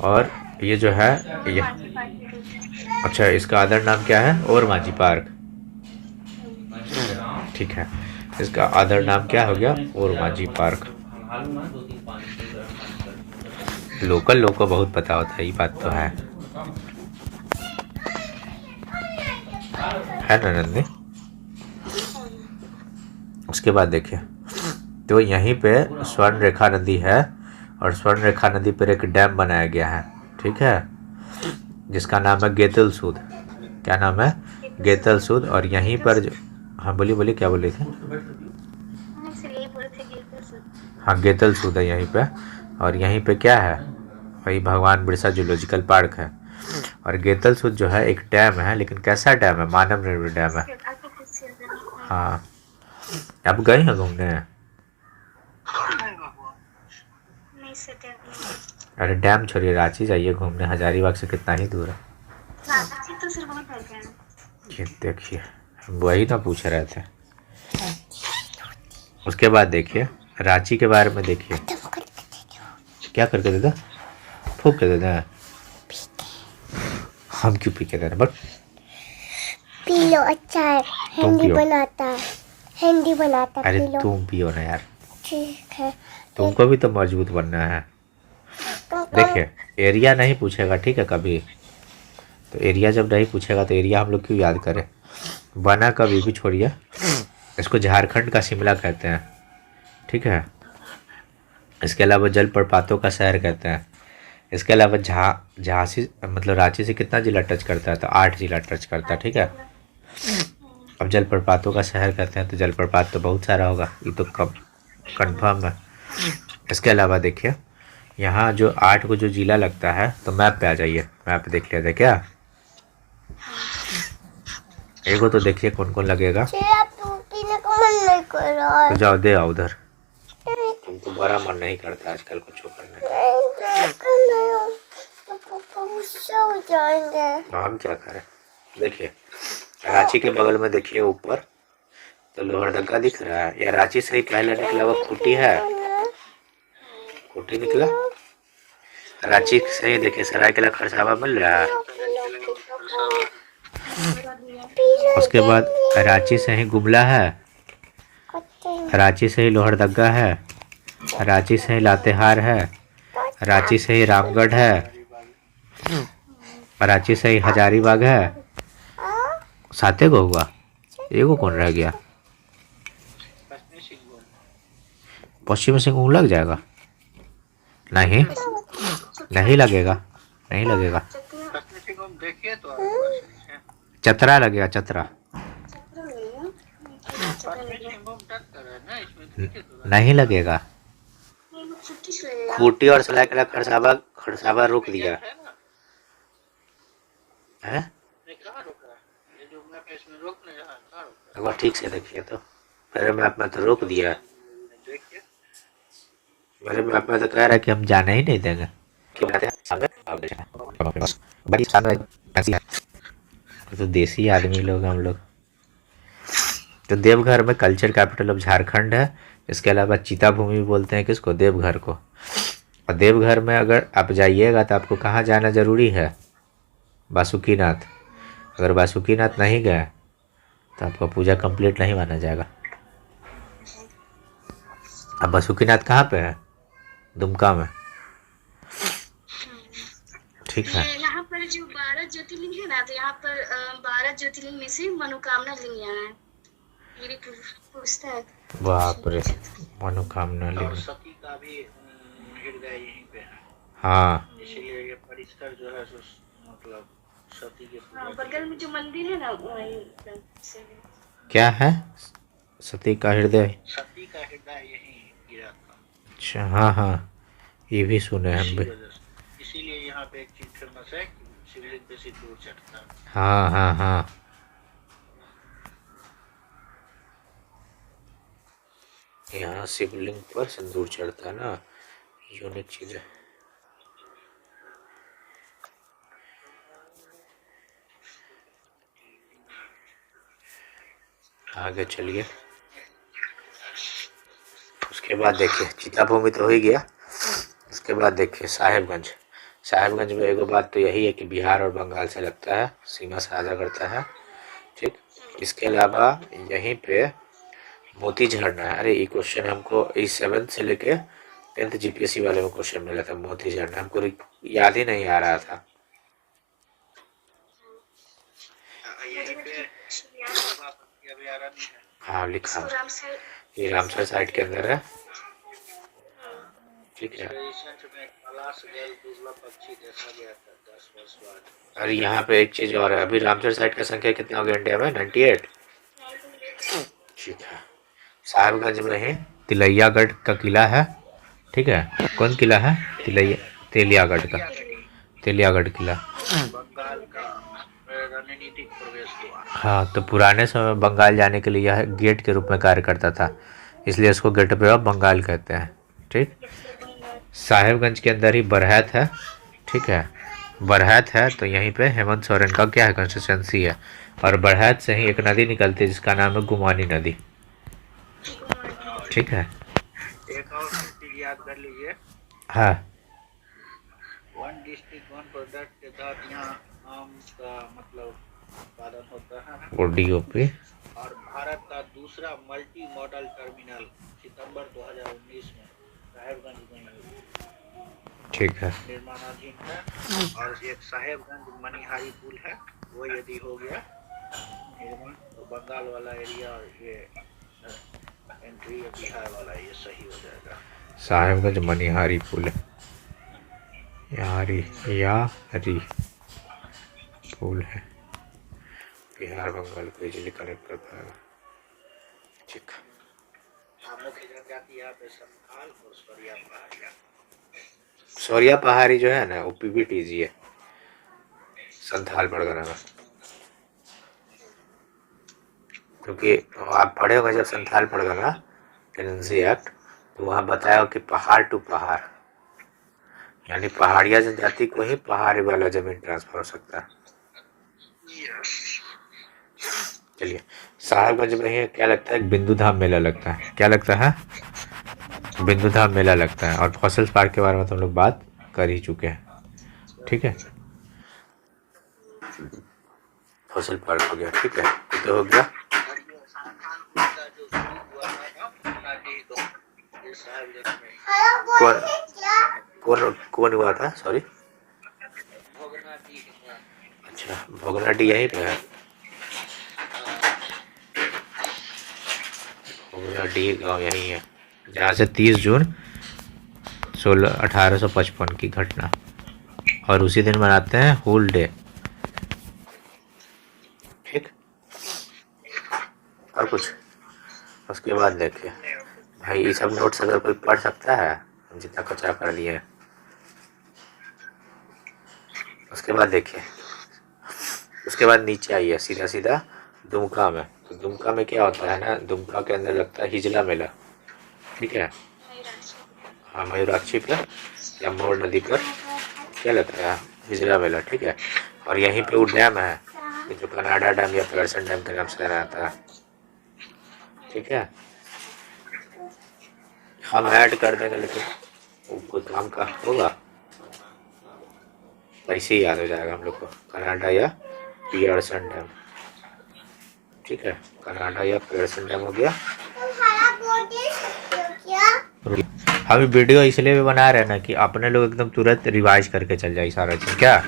और ये जो है ये, अच्छा, इसका अदर नाम क्या है, और मांझी पार्क। ठीक है, इसका अदर नाम क्या हो गया, और मांझी पार्क। लोकल लोग को बहुत पता होता है, ये बात तो है ना नंदी। उसके बाद देखिए, तो यहीं पे स्वर्ण रेखा नदी है, और स्वर्ण रेखा नदी पर एक डैम बनाया गया है, ठीक है, जिसका नाम है गेतल सूद। क्या नाम है? गेतल सूद। और यहीं पर जो, हाँ बोलिए बोलिए, क्या बोले थे? हम इसलिए यही बोले थे कि हाँ गेतल सूद है यहीं पे। और यहीं पे क्या है? वही भगवान बिरसा जूलॉजिकल पार्क है। और गेतल सूद जो है एक डैम है, लेकिन कैसा डैम है? मानव निर्मित डैम है। आपको कुछ से हाँ, आप गए हैं घूमने? नहीं सटे नहीं। अरे डैम छोड़िए, रांची जाइए घूमने, हजारीबाग से कितना ही दूर है। रांची तो सिर्फ बहुत फर्क है। ये देखिए, हम वही ना पूछ रहे थे। उसके बाद देखिए, रांची के बारे में देखिए। क्या करके देता? फूक के देता है? हम क्यों पी के दे रहे? बट पी लो, अच्छा है। तुम पियो। हैंडी बनाता अरे पी लो। तुम पियो ना यार, ठीक है। तुमको भी तो मजबूत बनना है। देखिए, एरिया नहीं पूछेगा, ठीक है, कभी तो एरिया जब नहीं पूछेगा तो एरिया हम लोग क्यों याद करें? बना कभी भी छोड़िए, इसको झारखंड का शिमला कहते हैं, ठीक है। इसके अलावा जलप्रपातों का शहर कहते हैं। इसके अलावा झांसी मतलब रांची से कितना जिला टच करता है? तो 8 जिला टच करता है, ठीक है। अब जलप्रपातों का शहर कहते हैं तो जलप्रपात तो बहुत सारा होगा, ये तो कब कन्फर्म है। इसके अलावा देखिए, यहाँ जो 8 को जो जिला लगता है, तो मैप पे आ जाइए, मैप देख लेते हैं क्या। एगो तो देखिए कौन कौन लगेगा, पीने का मन नहीं कर रहा है। तो जाओ दे आओ उधर। तुमको बड़ा मन नहीं करता आजकल कुछ करने का। गुस्सा हो जाएंगे। तो हम क्या करें? देखिए, रांची के बगल में देखिए ऊपर, तो लोहरदगा दिख रहा है, या रांची से ही पहले निकला हुआ खूंटी है, खूंटी निकला। रांची से ही देखिए सरायकेला खरसावा मिल रहा है। उसके बाद रांची से ही गुमला है, रांची से ही लोहरदगा है, रांची से ही लातेहार है, रांची से ही रामगढ़ है, रांची से ही हजारीबाग है। 7 गो हुआ, एगो कौन रह गया? पश्चिमी सिंहभूम लग जाएगा? नहीं, नहीं लगेगा, नहीं लगेगा। देखिए तो आपके पास नहीं है। चतरा लगेगा, चतरा। नहीं लगेगा, खूंटी और सरायकेला खरसावा, खरसावा रोक दिया है ना? है। नहीं, कहाँ रोका? ये जो मैप है इसमें रोक नहीं रहा, कहाँ रोका? एक बार ठीक से देखिए, तो मेरे मैप में तो रोक दिया है। देखिए, मेरे मैप में तो कह रहा है कि हम जाने ही नहीं देंगे। क्यों कहते हैं? सामने आप देखना। बड़ी सामने ऐसी है। तो देसी आदमी लोग हम लोग। तो देवघर में कल्चर कैपिटल ऑफ झारखंड है। इसके अलावा चीता भूमि भी बोलते हैं किसको? देवघर को। और देवघर में अगर आप जाइएगा तो आपको कहाँ जाना ज़रूरी है? बासुकीनाथ। अगर बासुकीनाथ नहीं गए तो आपका पूजा कंप्लीट नहीं माना जाएगा। अब बासुकीनाथ कहाँ पे है? दुमका में, ठीक है। यहाँ पर जो 12 ज्योतिर्लिंग है ना, तो यहाँ पर 12 ज्योतिर्लिंग में से मनोकामना लिंग यहाँ है। मेरी पूछता है। बाप रे, मनोकामना और लिंग। सती का भी हृदय यहीं पे है, हाँ, इसीलिए ये परिसर जो है सो मतलब सती के हाँ, पूजा बगल में जो मंदिर है ना वही से। क्या है? सती का हृदय। सती का हृदय यहीं गिरा था। अच्छा, हाँ हाँ, ये भी सुने हैं हम इसी भी। वजह से, इसीलिए यहाँ पे एक चीज फेमस है कि शिवलिंग पे सिंदूर चढ़ता है। हाँ हाँ हाँ, यहाँ शिवलिंग पर सिंदूर चढ़ता है ना, यूनिक चीज है। आगे चलिए। उसके बाद देखिए, चीता भूमि तो हो ही गया। उसके बाद देखिए साहेबगंज। साहेबगंज में एगो बात तो यही है कि बिहार और बंगाल से लगता है, सीमा साझा करता है, ठीक। इसके अलावा यहीं पे मोती झरना है। अरे ये क्वेश्चन हमको इस 7th से लेके 10th जीपीएससी वाले में क्वेश्चन मिला था मोती झरना, हमको याद ही नहीं आ रहा था। यहीं पे पंछी अभयारण्य है। हाँ लिखा, इसको रामसर ये रामसर साइट के अंदर है। ठीक है, रिसेंट में कैलाश गैल दुर्लभ पक्षी देखा गया था 10 वर्ष बाद। और यहाँ पे एक चीज और है, अभी रामसर साइट का संख्या कितना हो गया इंडिया में? 98। ठीक है, साहिबगंज में ही तिलैयागढ़ का किला है। ठीक है, कौन किला है? तेलियागढ़ का, तेलियागढ़ किला। बंगाल का रणनीतिक प्रवेश द्वार। हाँ, तो पुराने समय में बंगाल जाने के लिए यह गेट के रूप में कार्य करता था, इसलिए इसको गेटवे ऑफ बंगाल कहते हैं। ठीक, साहिबगंज के अंदर ही बरहत है। ठीक है, बरहत है तो यहीं पे हेमंत सोरेन का क्या है, कंस्टिट्यूंसी है। और बरहत से ही एक नदी निकलती है जिसका नाम है गुमानी नदी। ठीक है, एक और चीज याद कर लीजिए, हाँ, वन डिस्ट्रिक्ट वन प्रोडक्ट के तहत यहाँ आम का मतलब उत्पादन होता है। ODOP। और भारत का दूसरा मल्टी मॉडल टर्मिनल सितंबर 2019 में साहेबगंज में ठीक है, निर्माणाधीन है। और एक साहेबगंज मनिहारी पुल है, वो यदि हो गया निर्माण तो बंगाल वाला एरिया और ये एंट्री बिहार वाला ये सही हो जाएगा। साहिबगंज मनिहारी पुल, यारी पुल है, बिहार बंगाल को इजीली कनेक्ट कर पाएगा। ठीक, मुख्य जनजाति यहाँ पे संथाल और सौरिया पहाड़िया। सौरिया पहाड़ी जो है ना वो PBTG है, संथाल परगना में। क्योंकि आप पढ़े होंगे जब संथाल परगना टेनेंसी एक्ट, तो वहाँ बताया कि पहाड़ टू पहाड़, यानी पहाड़िया जनजाति को ही पहाड़ी वाला जमीन ट्रांसफर हो सकता है। चलिए, साहिबगंज में ही क्या लगता है, बिंदु धाम मेला लगता है। क्या लगता है? बिंदु धाम मेला लगता है। और फॉसिल्स पार्क के बारे में तो हम लोग बात कर ही चुके हैं। ठीक है, फॉसिल पार्क हो गया। ठीक है, ये तो हो गया। कौन कौन कौन हुआ था? सॉरी, अच्छा, भोगनाडी यहीं पे है। भोगनाडी गाँव यहीं है, जहाँ से 30 जून 1855 की घटना, और उसी दिन मनाते हैं हूल डे। ठीक, और कुछ उसके बाद देखिए भाई, ये सब नोट्स अगर कोई पढ़ सकता है, हम जितना कच्चा कर लिए। उसके बाद देखिए, उसके बाद नीचे आइए सीधा सीधा दुमका में। तो दुमका में क्या होता है ना, दुमका के अंदर लगता है हिजला मेला। ठीक है, हाँ, मयूराक्षी पर या मोर नदी पर क्या लगता है, हिजला मेला। ठीक है, और यहीं पे वो डैम है जो कनाडा डैम या पेयरसन डैम के नाम से जाना जाता है। ठीक है, हम ऐड कर देंगे, लेकिन वो कोई काम का होगा, ऐसे ही याद हो जाएगा हम लोग को, कनाडा या पियर्सन डैम। ठीक है, कनाडा या पियर्सन डैम हो गया। हम वीडियो इसलिए भी बना रहे हैं ना कि अपने लोग एकदम तुरंत रिवाइज करके चल जाए सारा चीज। क्या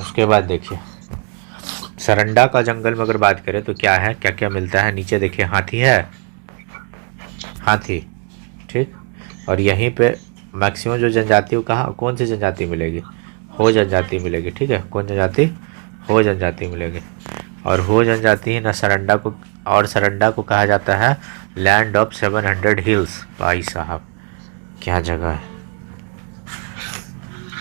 उसके बाद देखिए, सरंडा का जंगल में अगर बात करें तो क्या है, क्या क्या मिलता है। नीचे देखिए, हाथी है, हाथी। ठीक, और यहीं पे मैक्सिमम जो जनजाति कहाँ, कौन सी जनजाति मिलेगी, हो जनजाति मिलेगी। ठीक है, कौन जनजाति, हो जनजाति मिलेगी। और हो जनजाति ही ना सरंडा को, और सरंडा को कहा जाता है लैंड ऑफ 700 हिल्स। भाई साहब क्या जगह है।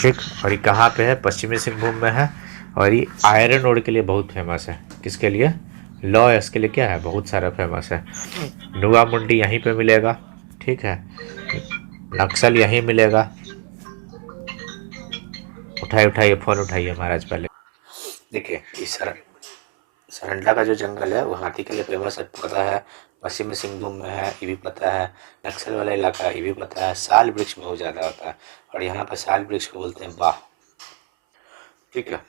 ठीक, और ये कहाँ पे है, पश्चिमी सिंहभूम में है। और ये आयरन ओर के लिए बहुत फेमस है। किसके लिए? लॉयस के लिए क्या है, बहुत सारा फेमस है। नुआ मुंडी यहीं पे मिलेगा। ठीक है, नक्सल यहीं मिलेगा। उठाइए फ़ोन उठाइए महाराज पहले। देखिए, इस सरंडा का जो जंगल है वो हाथी के लिए फेमस है, पता है। पश्चिमी सिंहभूम में है, ये भी पता है। नक्सल वाला इलाका है, ये भी पता है। साल वृक्ष बहुत ज़्यादा होता है, और यहाँ पर साल वृक्ष को बोलते हैं बाह। ठीक है,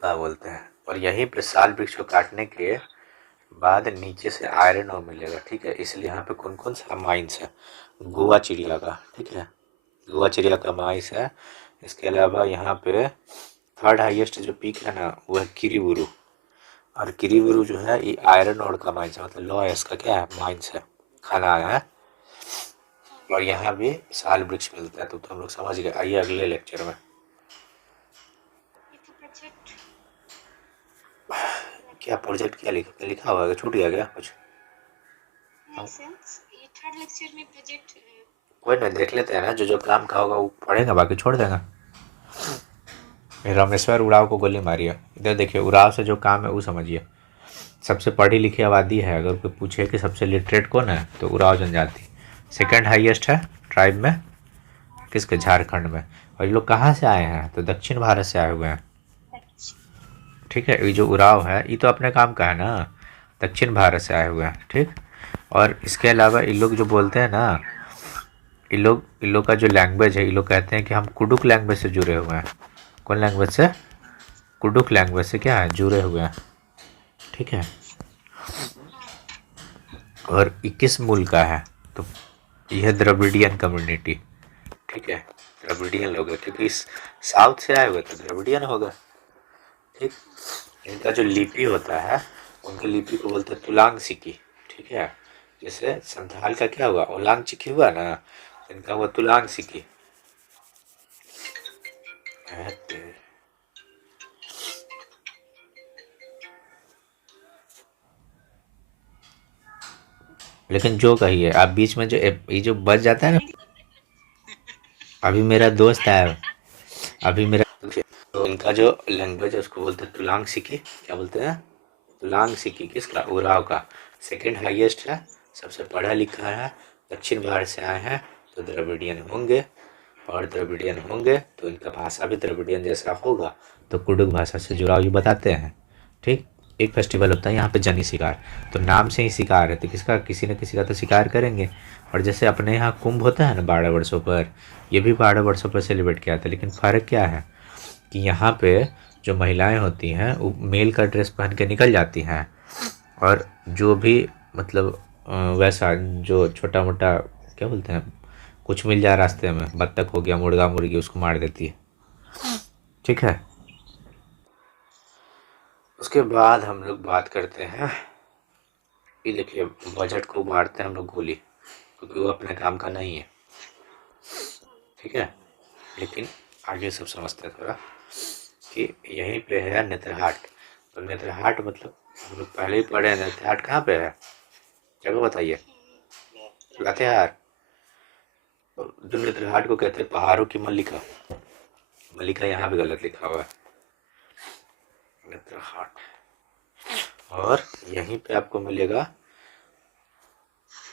बाह बोलते हैं। और यहीं पे साल वृक्ष को काटने के बाद नीचे से आयरन और मिलेगा, ठीक है। इसलिए यहाँ पे कौन कौन सा माइंस है, गोवा चिड़िया का, ठीक है, गोवा चिड़िया का माइंस है। इसके अलावा यहाँ पे थर्ड हाईएस्ट जो पीक है ना वो है किरीबुरु, और किरीबुरु जो है ये आयरन और का माइंस है, मतलब लो इसका क्या है माइंस है, खाना है। और यहाँ भी साल वृक्ष मिलता है, तो हम लोग समझ गए। आइए अगले लेक्चर में। ये तो प्रोजेक्ट क्या प्रोजेक्ट क्या लिखा लिखा हुआ है, छूट गया क्या कुछ? नहीं सेंस, ये थर्ड लेक्चर में प्रोजेक्ट कोई नहीं, देख लेते हैं ना, जो जो काम का होगा वो पढ़ेगा, बाकी छोड़ देगा। रामेश्वर उराव को गोली मारी है, इधर देखिए, उराव से जो काम है वो समझिए। सबसे पढ़ी लिखी आबादी है, अगर कोई पूछे कि सबसे लिटरेट कौन है तो उराव जनजाति। सेकंड हाईएस्ट है ट्राइब में किसके, झारखंड में। और ये लोग कहाँ से आए हैं तो दक्षिण भारत से आए हुए हैं, ठीक है। ये जो उराव है ये तो अपने काम का है ना, दक्षिण भारत से आए हुए हैं, ठीक। और इसके अलावा ये लोग जो बोलते हैं ना, इन लोग का जो लैंग्वेज है, ये लोग कहते हैं कि हम कुडुक लैंग्वेज से जुड़े हुए हैं। कौन लैंग्वेज से? कुडुक लैंग्वेज से क्या है, जुड़े हुए हैं, ठीक है। और 21 मूल का है, तो यह द्रविडियन कम्युनिटी, ठीक है, द्रविडियन लोग हैं, क्योंकि इस साउथ से आए हुए तो द्रविडियन होगा, ठीक। इनका जो लिपि होता है, उनकी लिपि को बोलते हैं तुलांग सिकी, ठीक है। जैसे संथाल का क्या हुआ, ओलांग चिकी हुआ ना, इनका हुआ तुलांग सिकी। लेकिन जो कहिए आप बीच में जो ये जो बच जाता है ना, अभी मेरा दोस्त है, अभी मेरा, तो इनका जो लैंग्वेज है उसको बोलते हैं तुलांग सिकी। क्या बोलते हैं? तुलांग सिकी। किसका? उराव का। सेकंड हाईएस्ट है, सबसे पढ़ा लिखा है, दक्षिण भारत से आए हैं, तो द्रविडियन होंगे। और द्रविडियन होंगे तो इनका भाषा भी द्रविडियन जैसा होगा, तो कुडुक भाषा से जुड़ाव ये बताते हैं, ठीक। एक फेस्टिवल होता है यहाँ पे जनी शिकार, तो नाम से ही शिकार है, तो किसका किसी न किसी का तो शिकार करेंगे। और जैसे अपने यहाँ कुंभ होता है ना 12 वर्षों पर, ये भी 12 वर्षों पर सेलिब्रेट किया था। लेकिन फ़र्क क्या है कि यहाँ पे जो महिलाएं होती हैं वो मेल का ड्रेस पहन के निकल जाती हैं, और जो भी मतलब वैसा जो छोटा मोटा क्या बोलते हैं, कुछ मिल जाए रास्ते में, बत्तख हो गया, मुर्गा मुर्गी, उसको मार देती है, ठीक है। उसके बाद हम लोग बात करते हैं, ये देखिए बजट को मारते हैं हम लोग गोली, क्योंकि वो अपने काम का नहीं है, ठीक है। लेकिन आगे सब समझते हैं थोड़ा कि यहीं पे है नेत्रहाट। तो नेत्रहाट मतलब हम लोग पहले ही पढ़े हैं, नेत्रहाट कहाँ पे है, जगह बताइए। लातेहार। जो नेत्रहाट को कहते हैं पहाड़ों की मल्लिका, मल्लिका यहाँ भी गलत लिखा हुआ है, नेत्रहाट। और यहीं पे आपको मिलेगा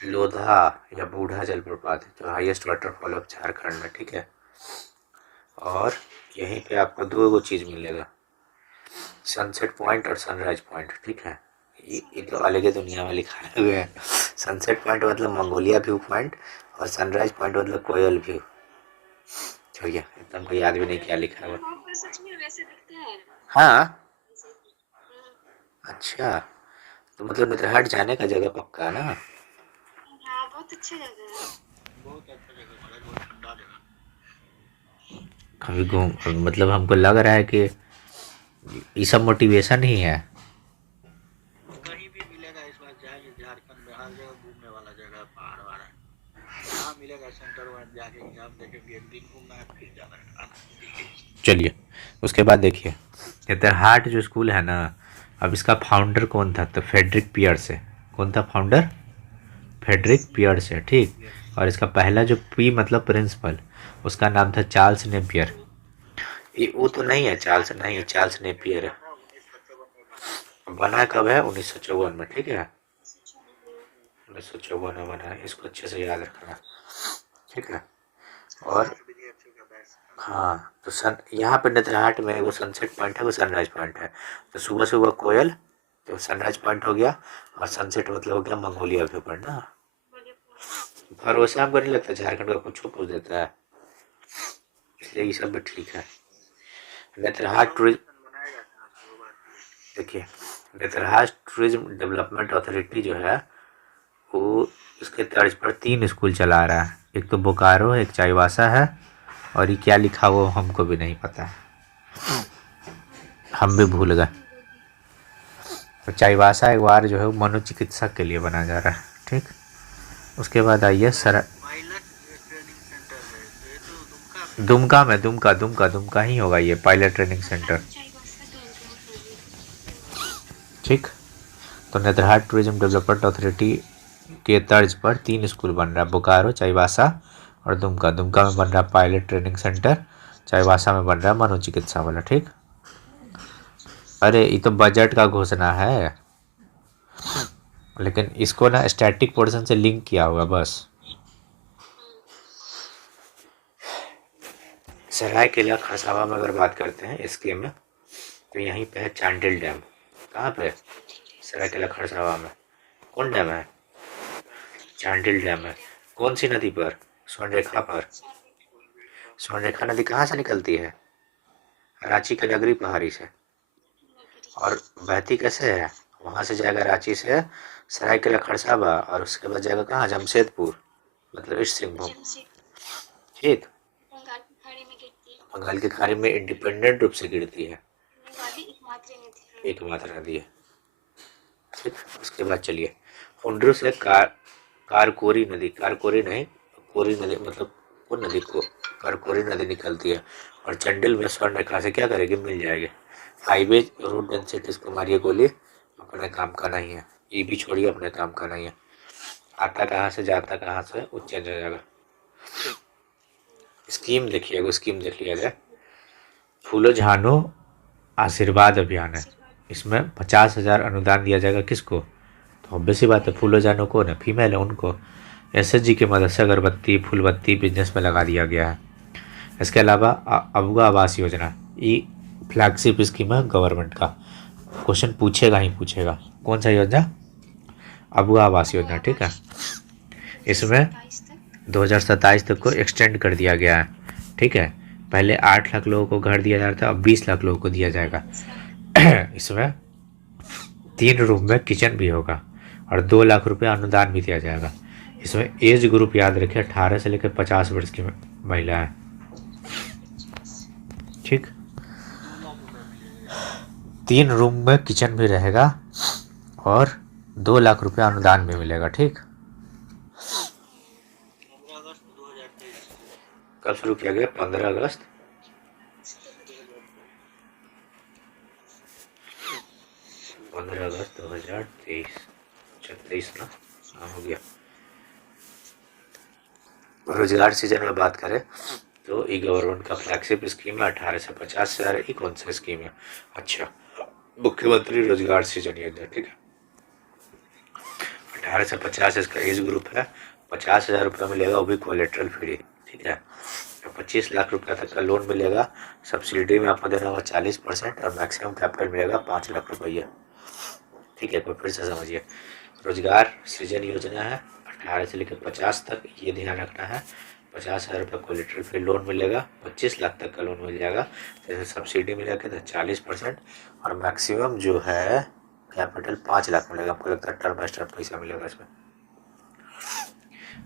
लोधा या बूढ़ा जलप्रपात, जो हाईएस्ट वाटरफॉल ऑफ झारखंड में, ठीक है। और यहीं पे आपको दो चीज़ मिलेगा, सनसेट पॉइंट और सनराइज पॉइंट, ठीक है। ये तो अलग ही दुनिया में लिखा हुआ है। सनसेट पॉइंट मतलब मंगोलिया व्यू पॉइंट, और सनराइज पॉइंट मतलब कोयल व्यू। छोड़िए, एकदम कोई याद भी नहीं क्या लिखा हुआ। वहाँ पर सच में वैसे दिखते हैं। हाँ, अच्छा, तो मतलब नेत्रहाट जाने का जगह पक्का है ना। हाँ बहुत अच्छा जगह है। बहुत अच्छा जगह महाराज, बहुत ठंडा जगह। कभी घूम, मतलब हमको लग रहा है कि ये सब मोटिवेशन ही है। कहीं भी मिलेगा इस बार जाएंगे, झारखंड में हर जगह घूमने वाला जगह है, पहाड़ वहाड़ है। जहाँ मिलेगा सेंटर वहाँ जाके एग्जाम देखेंगे, एक दिन घूमना है फिर जाना है खाना। चलिए, उसके बाद देखिए नेतरहाट जो स्कूल है ना, अब इसका फाउंडर कौन था, तो फेडरिक पियर्स है। कौन था फाउंडर? फेडरिक पियर्स है, ठीक। और इसका पहला जो पी मतलब प्रिंसिपल, उसका नाम था चार्ल्स नेपियर। ये वो तो नहीं है, चार्ल्स नहीं है, चार्ल्स नेपियर है। 1954 में बना कब है? 1954 में, ठीक है, 1954 में बना है। इसको अच्छे से याद रखना, ठीक है। और विद्यार्थियों का बैच। हाँ, तो सन यहाँ पे नेतरहाट में वो सनसेट पॉइंट है, वो सनराइज पॉइंट है। तो सुबह सुबह कोयल, तो सनराइज पॉइंट हो गया, और सनसेट मतलब हो गया मंगोलिया व्यू पॉइंट ना। भरोसा आपको नहीं लगता झारखंड का कुछ पूछ देता है, इसलिए ये सब भी ठीक है। नेतरहाट टूरिज्म, बनाएगा कहाँ से वो बात है। देखिए नेतरहाट टूरिज्म डेवलपमेंट अथॉरिटी जो है वो इसके तर्ज पर 3 स्कूल चला रहा है। एक तो बोकारो है, एक चाईबासा है, और ये क्या लिखा वो हमको भी नहीं पता है, हम भी भूल गए। तो चाईबासा एक बार जो है वो मनोचिकित्सक के लिए बना जा रहा है। ठीक, उसके बाद आइए पायलट ट्रेनिंग सेंटर है, तो ये तो दुमका दुमका ही होगा ये पायलट ट्रेनिंग सेंटर। ठीक, तो नेतरहाट टूरिज्म डेवलपमेंट अथॉरिटी के तर्ज पर 3 स्कूल बन रहा है, बोकारो, चाईबासा और दुमका में बन रहा है पायलट ट्रेनिंग सेंटर, चाईबासा में बन रहा है मनोचिकित्सा वाला। ठीक, अरे ये तो बजट का घोषणा है, लेकिन इसको ना स्टैटिक पोर्शन से लिंक किया हुआ बस। सरायकेला खरसावां में अगर बात करते हैं स्कीम में, तो यहीं पे है चांडिल डैम। कहाँ पे? सरायकेला खरसावां में। कौन डैम है? चांडिल डैम है। कौन सी नदी पर? स्वर्णरेखा पर। स्वर्णरेखा नदी कहाँ से निकलती है? रांची के नगरी पहाड़ी से। और बहती कैसे है? वहाँ से जाएगा रांची से सरायकेला खरसावां, और उसके बाद जाएगा कहाँ? जमशेदपुर, मतलब ईस्ट सिंहभूम। ठीक, बंगाल की खाड़ी में इंडिपेंडेंट रूप से गिरती है, एकमात्र नदी है। ठीक, उसके बाद चलिए हुंड्रू से कारकोरी नदी, कारकोरी नहीं, कोरी नदी, मतलब वो नदी को कारकोरी नदी निकलती है, और चंडिल में स्वर्णरेखा से क्या करेगी? मिल जाएगी। हाईवे रोड डेंसिटीज को मारिए गोली, अपने काम का नहीं है। ये भी छोड़िए, अपने काम का नहीं है। आता कहाँ से जाता कहाँ से वो चेंज हो जाएगा। स्कीम देखिएगा, स्कीम देख लिया जाए। फूलो झानो आशीर्वाद अभियान है, इसमें 50,000 अनुदान दिया जाएगा। किसको? तो ऑब्वियस ही बात है, फूलो जानो कौन है? फीमेल है, उनको एसएचजी की मदद से अगरबत्ती फूलबत्ती बिजनेस में लगा दिया गया है। इसके अलावा अबुआ आवास योजना, ये फ्लैगशिप स्कीम है गवर्नमेंट का। क्वेश्चन पूछेगा ही पूछेगा, कौन सा योजना? अबुआ आवास योजना। ठीक है, इसमें 2027 तक को एक्सटेंड कर दिया गया है। ठीक है, पहले 8 लाख लोगों को घर दिया जा रहा था, अब 20 लाख लोगों को दिया जाएगा। इसमें 3 रूम में किचन भी होगा, और 2 लाख रुपये अनुदान भी दिया जाएगा। इसमें एज ग्रुप याद रखें, 18 से लेकर 50 वर्ष की महिला है। ठीक, 3 रूम में किचन भी रहेगा, और 2 लाख रुपये अनुदान भी मिलेगा। ठीक, 15 अगस्त 2023 कब शुरू किया गया? 15 अगस्त 2023। 23 ना? हाँ, हो गया। रोजगार सीजन में बात करें तो ई गवर्नमेंट का फ्लैगशिप स्कीम है 18 से 50,000। ये कौन सा स्कीम है? अच्छा, मुख्यमंत्री रोजगार सृजन योजना। ठीक है, 18 से 50 इसका एज ग्रुप है। 50,000 रुपये मिलेगा, वो भी कोलेट्रल फ्री। ठीक है, 25 लाख रुपये तक का लोन मिलेगा। सब्सिडी में आपको देना होगा 40%, और मैक्सिमम कैपिटल मिलेगा 5 लाख रुपये। ठीक है, कोई फिर से समझिए, रोजगार सृजन योजना है 18 से लेकर 50 तक, ये ध्यान रखना है। 50,000 रुपये कोलेट्रल फ्री लोन मिलेगा, 25 लाख तक का लोन मिल जाएगा। जैसे सब्सिडी मिलेगा तो 40%, और मैक्सिमम जो है कैपिटल 5 लाख मिलेगा। आपको लगता है टर्म एक्स्ट्रा पैसा मिलेगा इसमें?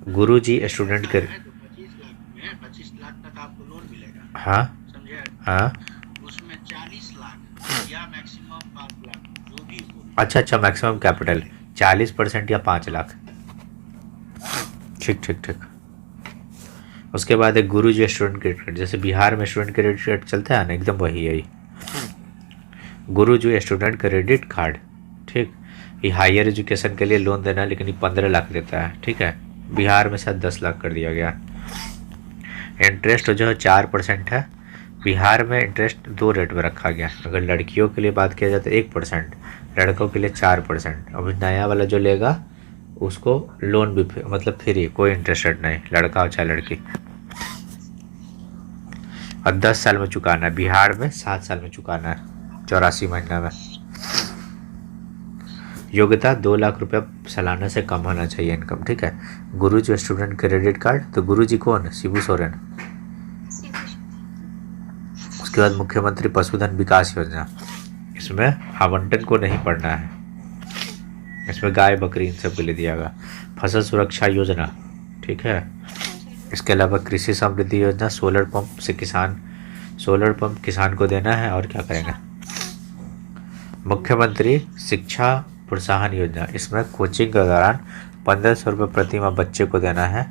गुरुजी स्टूडेंट के 25 लाख में 25 लाख तक आपको लोन मिलेगा। हाँ समझे? हाँ, उसमें 40 लाख या मैक्सिमम 5 लाख जो भी हो। अच्छा, मैक्सिमम कैपिटल 40% या 5 लाख। ठीक ठीक ठीक। उसके बाद एक गुरुजी स्टूडेंट क्रेडिट कार्ड, जैसे बिहार में स्टूडेंट क्रेडिट कार्ड चलता है ना, एकदम वही है ये गुरुजी स्टूडेंट क्रेडिट कार्ड। ठीक, ये हायर एजुकेशन के लिए लोन देना है, लेकिन ये 15 लाख देता है। ठीक है, बिहार में शायद 10 लाख कर दिया गया। इंटरेस्ट जो है 4% है। बिहार में इंटरेस्ट 2 रेट में रखा गया। अगर लड़कियों के लिए बात किया जाए तो 1%, लड़कों के लिए 4%। अभी नया वाला जो लेगा उसको लोन भी मतलब फ्री, कोई इंटरेस्टेड नहीं, लड़का हो चाहे लड़की, और 10 साल में चुकाना है। बिहार में 7 साल में चुकाना है, 84 महीना में। योग्यता 2 लाख रुपये सालाना से कम होना चाहिए इनकम। ठीक है, गुरुजी स्टूडेंट क्रेडिट कार्ड, तो गुरुजी कौन? शिबू सोरेन। उसके बाद मुख्यमंत्री पशुधन विकास योजना, इसमें आवंटन को नहीं पढ़ना है, इसमें गाय बकरी इन सब के लिए दिया गया। फसल सुरक्षा योजना, ठीक है। इसके अलावा कृषि समृद्धि योजना, सोलर पंप किसान को देना है। और क्या करेंगे, मुख्यमंत्री शिक्षा प्रोत्साहन योजना, इसमें कोचिंग के दौरान 1500 रुपये प्रति माह बच्चे को देना है।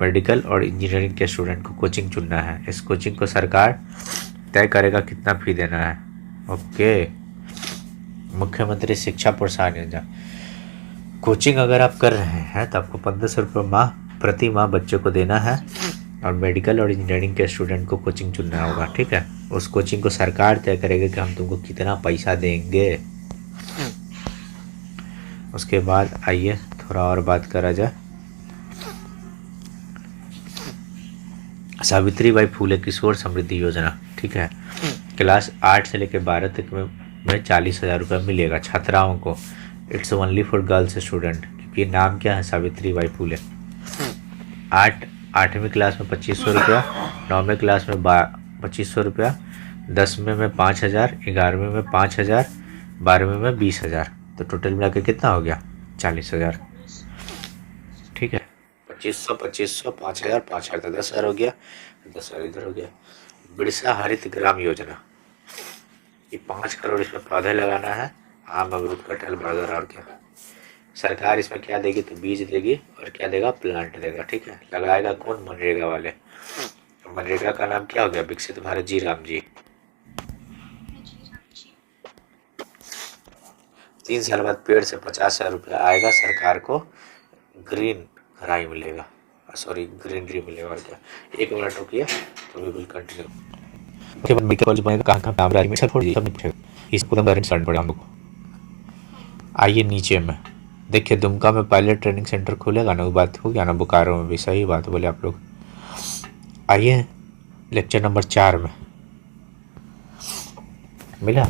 मेडिकल और इंजीनियरिंग के स्टूडेंट को कोचिंग चुनना है। इस कोचिंग को सरकार तय करेगा कितना फी देना है। ओके, मुख्यमंत्री शिक्षा प्रोत्साहन योजना, कोचिंग अगर आप कर रहे हैं तो आपको 1500 रुपये प्रति माह बच्चे को देना है। और मेडिकल और इंजीनियरिंग के स्टूडेंट को कोचिंग चुनना होगा, ठीक है। उस कोचिंग को सरकार तय करेगी कि हम तुमको कितना पैसा देंगे। उसके बाद आइए थोड़ा और बात करा जाए। सावित्रीबाई फूले किशोर समृद्धि योजना, ठीक है। क्लास 8 से लेकर 12 तक में 40,000 रुपये मिलेगा छात्राओं को। It's only for girls student, क्योंकि नाम क्या है, सावित्रीबाई फूले। 8वीं क्लास में 2500 रुपया, 9वीं क्लास में 2500 रुपया, 10वीं में 5000, 11वीं में 5000, 12वीं में 20,000। तो टोटल मिला के कितना हो गया, 40,000, ठीक है। 2500 5000 5000 तो 10,000 हो गया, 10,000 इधर हो गया। बिरसा हरित ग्राम योजना, ये 5 करोड़ इसमें पौधे लगाना है, आम अमरूद कटहल बरगद। और क्या सरकार इसमें क्या देगी, तो बीज देगी और क्या देगा, प्लांट देगा, ठीक है। लगाएगा कौन, मनरेगा वाले। मनरेगा का नाम क्या हो गया, विकसित भारत जी राम जी। 3 साल बाद पेड़ से 50,000 रुपया आएगा, सरकार को ग्रीन राई मिलेगा, सॉरी ग्रीनरी मिलेगा। और क्या, 1 मिनट रुकिए तो we will continue. Okay, medical college बनेगा कहाँ कहाँ, राजमेर में सब छोड़ दीजिए, सब नहीं पूछेगा, इसको एकदम डायरेक्ट स्टार्ट पड़ेगा हम लोग को। आइए नीचे में देखिए, दुमका में पायलट ट्रेनिंग सेंटर खुलेगा ना, वो बात हो गया ना। बोकारो में भी, सही बात बोले आप लोग। आइए लेक्चर नंबर 4 में मिला।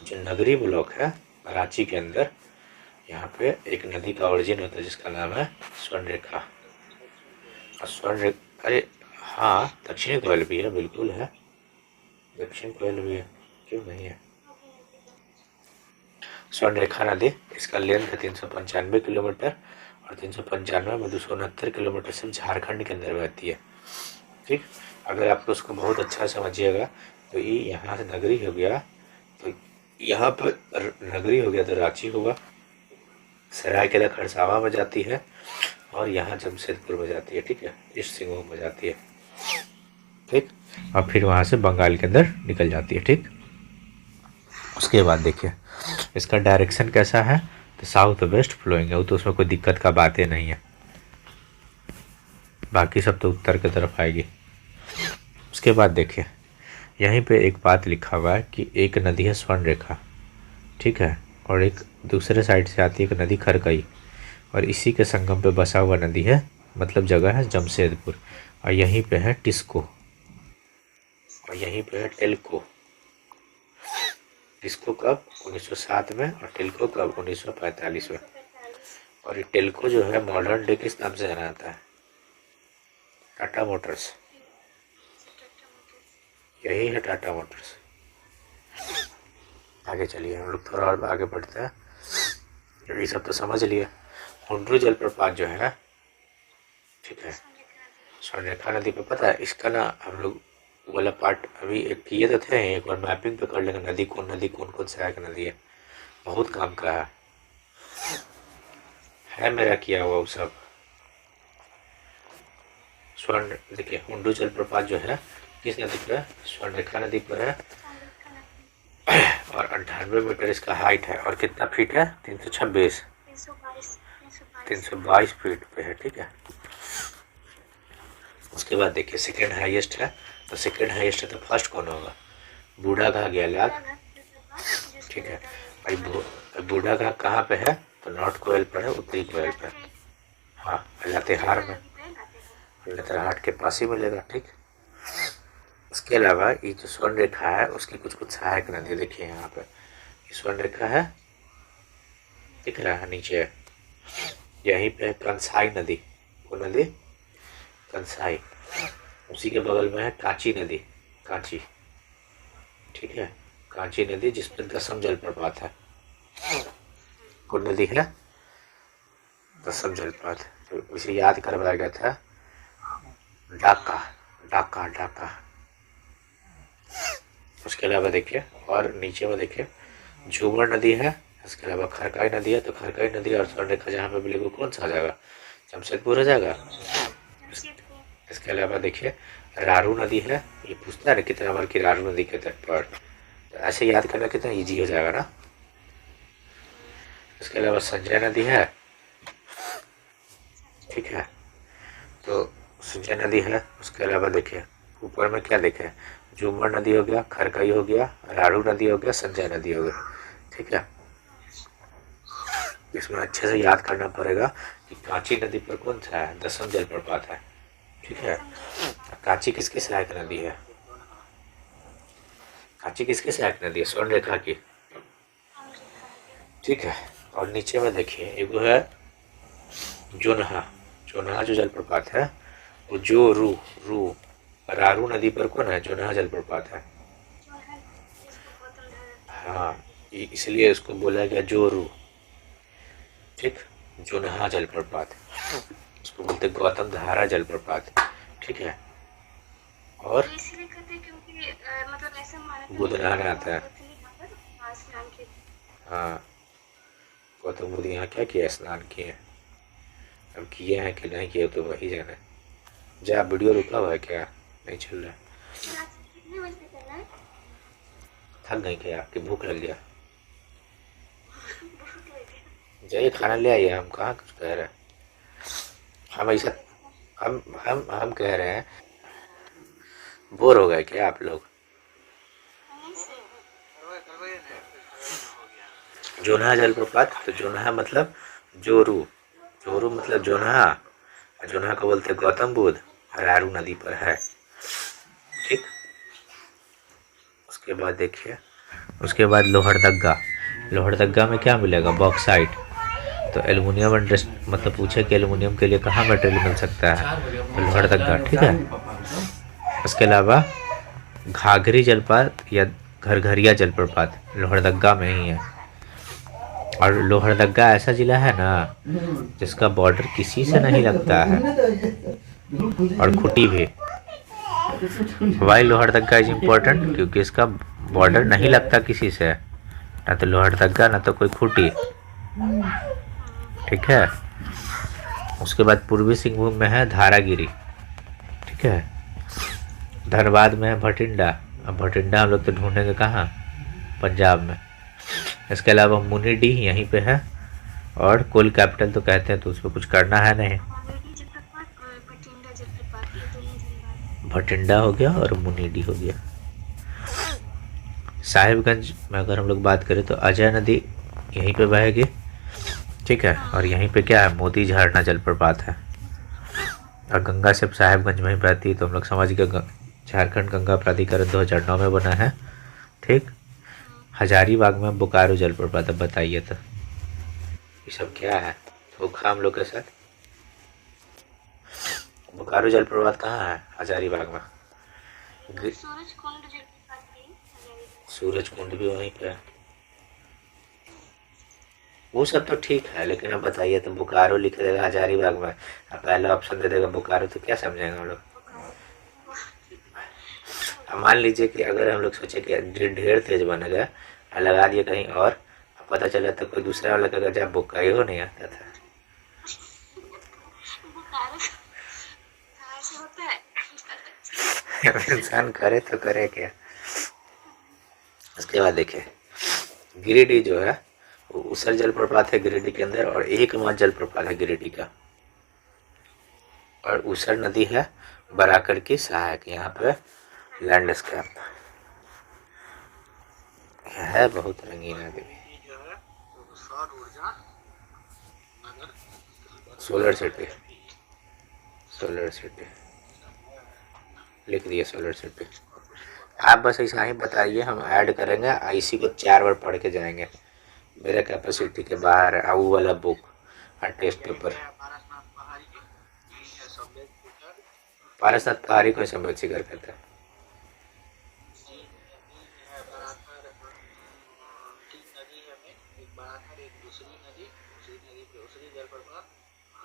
जो नगरी ब्लॉक है रांची के अंदर, यहाँ पे एक नदी का ओरिजिन होता है जिसका नाम है स्वर्णरेखा। और स्वर्णरेखा, अरे हाँ, दक्षिणी कोयल भी है, बिल्कुल है, दक्षिण कोयल भी है, क्यों नहीं है। स्वर्णरेखा नदी, इसका लेंथ है 395 किलोमीटर और 395 में 269 किलोमीटर से झारखंड के अंदर बहती है, ठीक। अगर आप उसको बहुत अच्छा समझिएगा तो ये यहाँ से नगरी हो गया, तो यहाँ पर नगरी हो गया तो रांची होगा, सरायकेला खरसावां में जाती है और यहाँ जमशेदपुर में जाती है, ठीक है, ईस्ट सिंहभूम में जाती है, ठीक। और फिर वहाँ से बंगाल के अंदर निकल जाती है, ठीक। उसके बाद देखिए इसका डायरेक्शन कैसा है, तो साउथ वेस्ट फ्लोइंग है, वो तो उसमें कोई दिक्कत का बात ही नहीं है, बाकी सब तो उत्तर की तरफ आएगी। उसके बाद देखिए यहीं पे एक बात लिखा हुआ है कि एक नदी है स्वर्णरेखा, ठीक है, और एक दूसरे साइड से आती है एक नदी खरकई, और इसी के संगम पे बसा हुआ नदी है, मतलब जगह है जमशेदपुर। और यहीं पे है टिस्को और यहीं पे है टेल्को। टिस्को कब, 1907 में, और टेल्को कब, 1945 में। और ये टेल्को जो है मॉडर्न डे किस नाम से जाना जाता है, टाटा मोटर्स, यही है टाटा मोटर्स। आगे चलिए हम लोग थोड़ा और आगे बढ़ते हैं। ये सब तो समझ लिए। हुंड्रू जलप्रपात जो है, ठीक है, स्वर्णरेखा नदी पे, पता है इसका ना हम लोग वाला पार्ट अभी एक किए तो थे, एक बार मैपिंग पे कर लेंगे, नदी कौन कौन से आएगा नदी है, बहुत काम का है मेरा किया हुआ वो सब। स्वर्ण देखिए हुंड्रू जलप्रपात जो है किस नदी पर है, स्वर्णरेखा नदी पर है, और 98 मीटर इसका हाइट है, और कितना फीट है, 326 322 फीट पे है, ठीक है। उसके बाद देखिए सेकेंड हाईएस्ट है, तो सेकेंड हाईएस्ट है तो फर्स्ट कौन होगा, बूढ़ा घाट गयालाग, ठीक है भाई। बूढ़ा घाट कहाँ पे है, तो नॉर्थ कोयल पर है, उत्तरी कोयल पर, हाँ, लातेहार में, लातेहार के पास ही मिलेगा, ठीक। उसके अलावा ये जो स्वर्ण रेखा है उसकी कुछ सहायक नदी देखिए, यहाँ पे ये स्वर्ण रेखा है, दिख रहा है नीचे, यहीं पे कंसाई नदी, वो नदी कंसाई, उसी के बगल में है कांची नदी, कांची, ठीक है, कांची नदी जिसमें 10 जलप्रपात है। कौन नदी है? 10 जलप्रपात। तो इसे याद करवाया गया था ढाका, ढाका, ढाका। उसके अलावा देखिए और नीचे में देखिए झूमर नदी है, इसके अलावा खरकाई नदी है। तो खरकाई नदी और स्वर्णरेखा जहाँ पे मिलेगी कौन सा आ जाएगा? जमशेदपुर हो जाएगा। जमशेदपुर। इसके अलावा देखिए रारू नदी है, ये पूछता है ना कितना बार की रारू नदी के तट पर, तो ऐसे याद करना कितना इजी हो जाएगा ना। इसके अलावा संजय नदी है, ठीक है, तो संजय नदी है। उसके अलावा देखिए ऊपर में क्या देखे, झूमर नदी हो गया, खरकई हो गया, रारू नदी हो गया, संजय नदी हो गया, ठीक है। इसमें अच्छे से याद करना पड़ेगा कि कांची नदी पर कौन सा है? 10 जलप्रपात है, ठीक है। कांची किसकी सहायक नदी है? कांची किसकी सहायक नदी है? स्वर्णरेखा की, ठीक है। और नीचे में देखिए एगो है जोनहा, जोनहा जो जलप्रपात है वो जो रू रू रारू नदी पर कौन है? जोनहा जलप्रपात है। हाँ, इसलिए इसको बोला गया जोरू, ठीक। जोनहा जलप्रपात, उसको बोलते गौतम धारा जलप्रपात, ठीक है। और इसलिए कहते हैं क्योंकि मतलब ऐसा माना था बुध नहाने आता है। स्नान के। हाँ, गौतम बुद्ध यहाँ क्या किया? स्नान किए। अब किए हैं कि नहीं किए तो वही जाने। जा वीडियो रुका हुआ है क्या? नहीं चल रहा है? कितने बजे तक करना है? थक गई क्या? आपकी भूख लग गया? भूख लगी। जाइए खाना ले आइए। हम कहाँ कुछ कह रहे हैं, हम ऐसा हम कह रहे हैं। बोर हो गए क्या आप लोग? नहीं से जोनहा जलप्रपात, तो जोनहा मतलब जोरू, जोरू मतलब जोनहा, और जोनहा को बोलते गौतम बुद्ध, रारू नदी पर है, ठीक। उसके बाद देखिए, उसके बाद लोहरदग्गा, लोहरदग्गा में क्या मिलेगा? बॉक्साइट। तो एल्युमिनियम इंडस्ट मतलब पूछे कि एल्युमिनियम के लिए कहाँ मटेरियल मिल सकता है? तो लोहरदग्गा, ठीक है। उसके अलावा घाघरी जलप्रपात या घरघरिया जलप्रपात लोहरदग्गा में ही है। और लोहरदग्गा ऐसा जिला है ना जिसका बॉर्डर किसी से नहीं लगता है, और खुटी भी। Why Lohardaga is important? क्योंकि इसका बॉर्डर नहीं लगता किसी से, ना तो लोहरदग्गा ना तो कोई खुटी, ठीक है। उसके बाद पूर्वी सिंहभूम में है धारागिरी, ठीक है। धनबाद में है भटिंडा। अब भटिंडा हम लोग तो ढूंढेंगे कहाँ? पंजाब में। इसके अलावा मुनिडी यहीं पे है, और कोल कैपिटल तो कहते हैं तो उस पर कुछ करना है नहीं। मुनिडी जलप्रपात और भटिंडा जलप्रपात, ये दोनों धनबाद। भटिंडा हो गया और मुनिडी हो गया। साहिबगंज में अगर हम लोग बात करें तो अजय नदी यहीं पे बहेगी, ठीक है। और यहीं पे क्या है? मोती झरना जलप्रपात है। और गंगा सिर्फ साहिबगंज में ही बहती है, तो हम लोग समझ गए झारखंड गंगा प्राधिकरण 2009 में बना है, ठीक। हजारीबाग में बोकारो जलप्रपात। अब बताइए तो ये सब क्या है? धोखा हम लोग के साथ। बोकारो जलप्रपात कहाँ है? हजारीबाग में। सूरज कुंड जलप्रपात भी हजारीबाग। सूरज कुंड भी वहीं पे है। वो सब तो ठीक है, लेकिन अब बताइए तो बोकारो लिख देगा हजारीबाग में, अब पहला ऑप्शन दे देगा बोकारो, तो क्या समझेंगे हम लोग? अब मान लीजिए कि अगर हम लोग सोचे कि ढेर तेज बन गया और लगा दिए कहीं और, अब पता चला तो कोई दूसरा वाला कहेगा जब बोकारो नहीं आता था। बोकारो कहाँ से होता है? इंसान करे तो करे क्या। उसके बाद देखिए गिरिडीह जो है वो ऊसर जलप्रपात है गिरिडीह के अंदर, और एकमात्र जलप्रपात है गिरिडीह का। और ऊसर नदी है बराकर की सहायक। यहाँ पे लैंडस्केप है, बहुत रंगीन आदमी। ये जो है वो सौर ऊर्जा नगर सोलर सिटी, सोलर सिटी लिख दिया, सोलर सिटी। आप बस ऐसा ही बताइए, हम ऐड करेंगे, इसी को 4 बार पढ़ के जाएंगे। मेरे कैपेसिटी के बाहर है वो वाला बुक और टेस्ट पेपर। पारसनाथ पहाड़ी की ये है सफेद पुत्र पारसनाथ पहाड़ी को संभव शिखर कहते हैं। दूसरी जलप्रपात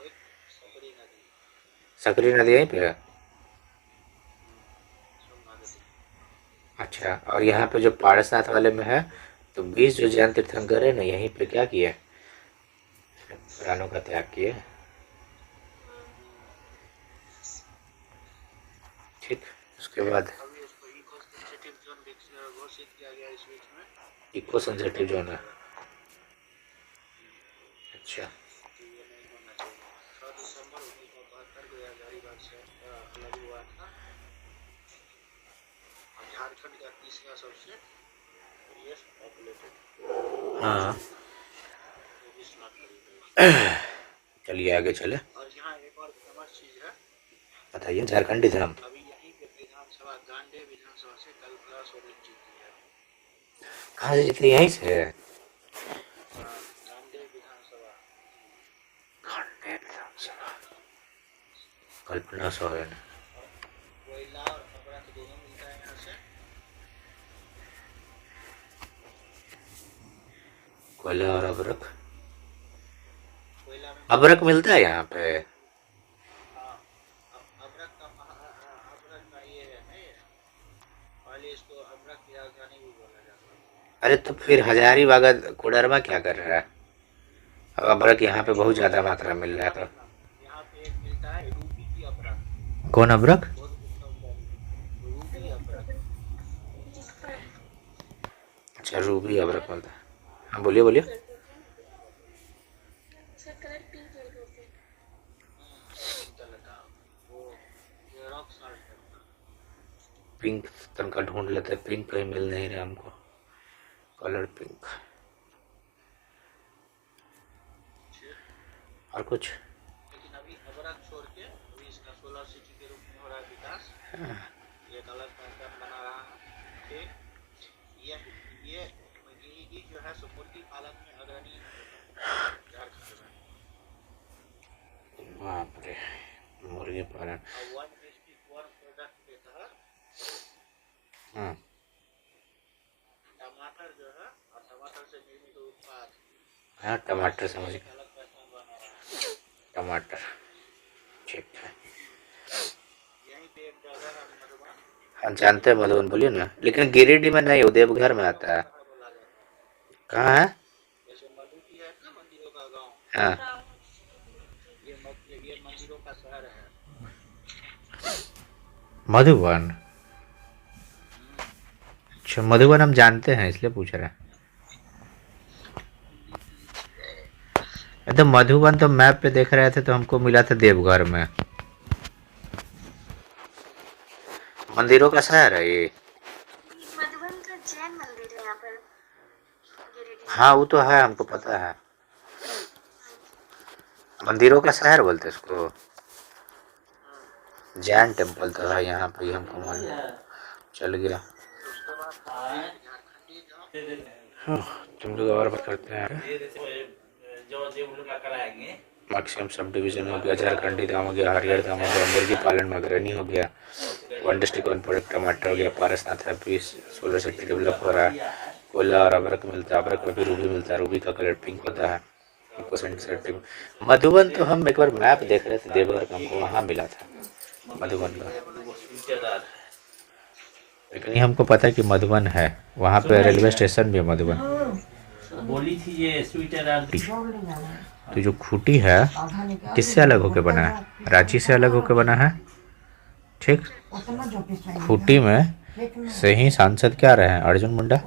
एक सकरी नदी, सकरी नदी यहीं पे है। सोमनाथ। अच्छा, और यहाँ पे जो पारसनाथ वाले में है, तो 20 जो जैन तीर्थंकर है ना, यहीं पे क्या किए, प्राणों का त्याग किए। ठीक, उसके बाद अभी इसको इको सेंसिटिव जोन घोषित किया गया इस बीच में। इको सेंसिटिव जोन है। अच्छा, ये नहीं होना चाहिए। 6 दिसंबर 1972 को यह हजारीबाग से अलग हुआ था और झारखंड का तीसरा सबसे पॉपुलेटेड हाँ, विश्वनाथ। चलिए आगे चले। और यहाँ एक और फेमस चीज है, बताइए, झारखंडी धर्म। अभी यहीं पे विधानसभा गांडे विधानसभा से कल्पना सोरेन जीती है। कहाँ से जीते, यहीं से? गांडे विधानसभा। खंडे विधानसभा, कल्पना सोरेन। कोयला और अबरख दोनों मिलता है यहाँ से। कोयला और अबरख, कोयला में अबरख मिलता है यहाँ पे। अबरख का ये है ना, ये पहले इसको अबरख की राजधानी भी बोला जाता है। अरे तो फिर हजारीबाग कोडरमा क्या कर रहा है? अब अबरख यहाँ पे बहुत ज्यादा मात्रा में मिल रहा है तो। यहाँ पे एक मिलता है रूबी की अबरख, कौन अबरख? बहुत उत्तम रूबी अबरख। अच्छा, रूबी अबरख मिलता है। हाँ, बोलिए बोलिए। सर कलर पिंक कलर का होता है। वो ये रॉक साल्ट है। पिंक तनका ढूंढ लेते, पिंक कहीं मिल नहीं रहा हमको, कलर पिंक। और कुछ? लेकिन अभी अबरख छोड़ के अभी इसका 16 सिटी के रूप में हो रहा है विकास। एक अलग पैटर्न बना रहा है। ठीक, ये गिरिडीह जो है सो मुर्गी पालन में अग्रणी है झारखंड में। बाप रे, मुर्गी पालन। और वन डिस्ट्रिक्ट वन प्रोडक्ट के तहत हाँ, टमाटर जो है और टमाटर से निर्मित उत्पाद, हाँ, टमाटर समझ एक गए, अलग पैटर्न बना रहा है। टमाटर। ठीक है, यहीं पे एक जगह है मधुबन, हम जानते हैं मधुबन, बोलिए ना। लेकिन गिरिडीह में नहीं, देवघर में आता है। बोला जाता है। कहाँ है? जैसे मधु की है ना मंदिरों का गांव, हाँ, ये मंदिरों का शहर है। मधुबन। अच्छा, मधुबन हम जानते हैं, इसलिए पूछ रहे हैं। तो मधुबन तो मैप पे देख रहे थे तो हमको मिला था देवघर में। मंदिरों का शहर है ये। मधुबन का जैन मंदिर है यहाँ पर गिरिडीह। हाँ, वो तो है, हमको पता है। मंदिरों का शहर बोलते हैं इसको। जैन टेम्पल तो है यहाँ पे, ही हमको मालूम चल गया। हाँ, तुम लोग और बात करते हैं। मैक्सिमम सब डिवीजन हो गया, झारखंडी धाम हो गया, हरियर धाम हो गया, मुर्गी पालन में अग्रणी हो गया, वन डिस्ट्रिक्ट वन प्रोडक्ट टमाटर हो गया, पारसनाथ है, 16 सिटी डेवलप हो रहा है, कोयला और अबरख मिलता है, अबरख में भी रूबी मिलता है, रूबी का कलर पिंक होता है। मधुबन तो हम एक बार मैप देख रहे थे देवघर का, हमको वहाँ मिला था मधुबन का, लेकिन हमको पता है कि मधुबन है, वहाँ पे रेलवे स्टेशन भी है मधुबन। बोली थी ये स्वीटर। तो जो खूटी है किससे अलग होकर बना है? रांची से अलग होकर बना है। ठीक, खूटी में से ही सांसद क्या रहे हैं? अर्जुन मुंडा।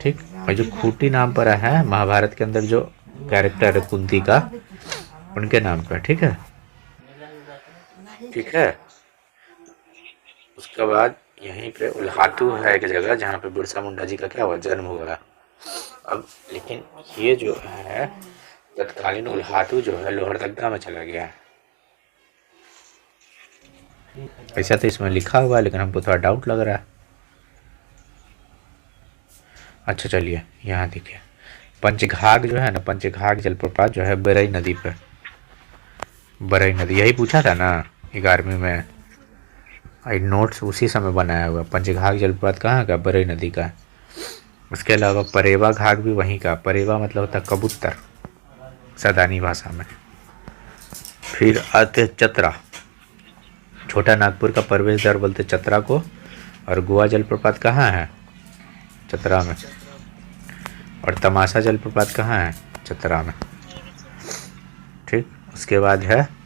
ठीक, और जो खूटी नाम पर है महाभारत के अंदर जो कैरेक्टर है कुंती का, उनके नाम पर। ठीक है, ठीक है। उसके बाद यहीं पे उल्हातू है एक जगह जहाँ पे बिरसा मुंडा जी का क्या हुआ, जन्म हुआ। अब लेकिन ये जो है तत्कालीन उल्हातू जो है लोहरदगा में चला गया है। ऐसा तो इसमें लिखा हुआ है, लेकिन हमको थोड़ा डाउट लग रहा है। अच्छा चलिए, यहाँ देखिए पंचघाघ जो है ना, पंचघाघ जलप्रपात जो है बरई नदी पर, बरई नदी, यही पूछा था ना 11वीं में। आई नोट्स उसी समय बनाया हुआ। पंचघाघ जलप्रपात कहाँ का? बरई नदी का। उसके अलावा परेवा घाघ भी वहीं का। परेवा मतलब होता कबूतर, सैदानी भाषा में। फिर आते चतरा, छोटा नागपुर का प्रवेश द्वार बोलते चतरा को। और गोवा जलप्रपात कहाँ है? चतरा में। और तमाशा जलप्रपात कहाँ है? चतरा में। ठीक, उसके बाद है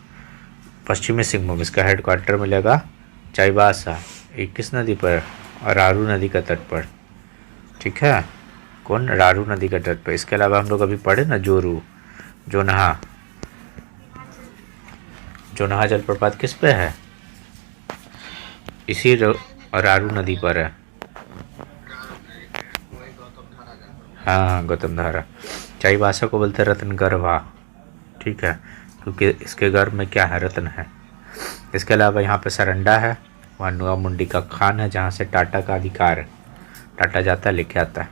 पश्चिमी सिंहभूम, इसका हेडक्वार्टर मिलेगा चाईबासा। ये किस नदी पर? रारू नदी का तट पर। ठीक है, कौन? रारू नदी का तट पर। इसके अलावा हम लोग अभी पढ़े ना जोरू, जोनहा। जोनहा जलप्रपात किस पे है? इसी रारू नदी पर है। हाँ, गौतम धारा। चाईबासा को बोलते हैं रत्न गर्भा। ठीक है, क्योंकि इसके गर्भ में क्या है? रत्न है। इसके अलावा यहाँ पे सरंडा है, वहाँ नुआ मुंडी का खान है जहाँ से टाटा का अधिकार है, टाटा जाता है लेके आता है।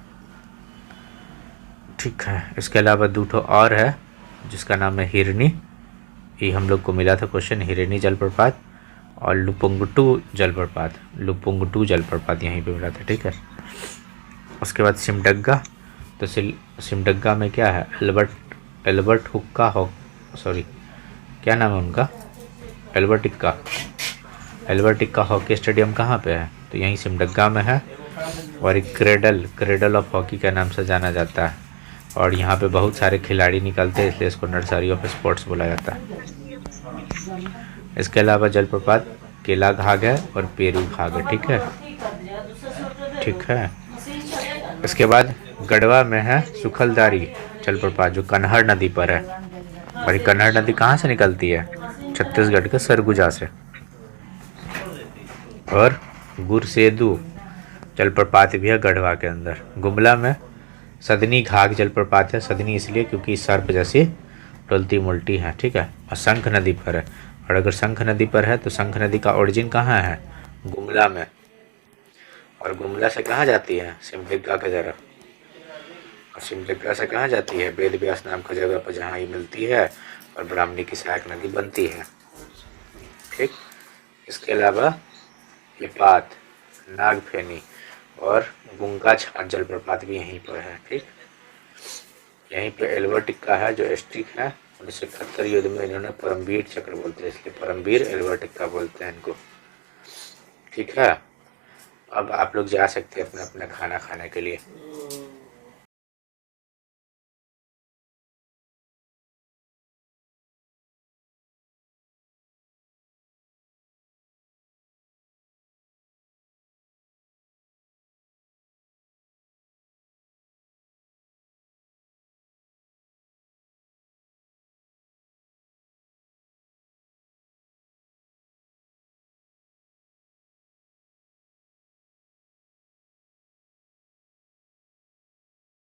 ठीक है, इसके अलावा दूठो और है जिसका नाम है हिरनी, ये हम लोग को मिला था क्वेश्चन, हिरनी जलप्रपात। और लुपुंगटू जलप्रपात, लुपुंगटू जलप्रपात यहीं पे मिला था। ठीक है, उसके बाद सिमडग्गा, तो सिमडग्गा में क्या है? एल्बर्ट हुक्का हो, सॉरी क्या नाम है उनका? एल्बर्ट इक्का हॉकी स्टेडियम कहाँ पे है? तो यहीं सिमडग्गा में है। और एक क्रेडल ऑफ हॉकी के नाम से जाना जाता है। और यहाँ पे बहुत सारे खिलाड़ी निकलते हैं, इसलिए इसको नर्सरी ऑफ स्पोर्ट्स बोला जाता है। इसके अलावा जलप्रपात केला घाग है और पेरू घाग है। ठीक है, ठीक है। इसके बाद गढ़वा में है सुखलदारी जलप्रपात जो कन्हर नदी पर है। और ये कन्हर नदी कहाँ से निकलती है? छत्तीसगढ़ के सरगुजा से। और गुरसेदू जलप्रपात भी है गढ़वा के अंदर। गुमला में सदनी घाघ जलप्रपात है, सदनी इसलिए क्योंकि सर्प जैसी टुलती मुल्टी है। ठीक है, और शंख नदी पर है। और अगर शंख नदी पर है तो शंख नदी का ओरिजिन कहाँ है? गुमला में। और गुमला से कहाँ जाती है? सिमडेगा की तरफ। और सिमडेगा से कहाँ जाती है? वेद व्यास नाम की जगह पर जहाँ ये मिलती है और ब्राह्मणी की सहायक नदी बनती है। ठीक, इसके अलावा लिपात, नागफेनी और गुंगा छाट जलप्रपात भी यहीं पर है। ठीक, यहीं पे एल्बर्ट इक्का है जो एस्टिक है। 1971 युद्ध में इन्होंने परमवीर चक्र बोलते हैं, इसलिए परमवीर एल्बर्ट इक्का बोलते हैं इनको। ठीक है, अब आप लोग जा सकते हैं अपना अपना खाना खाने के लिए।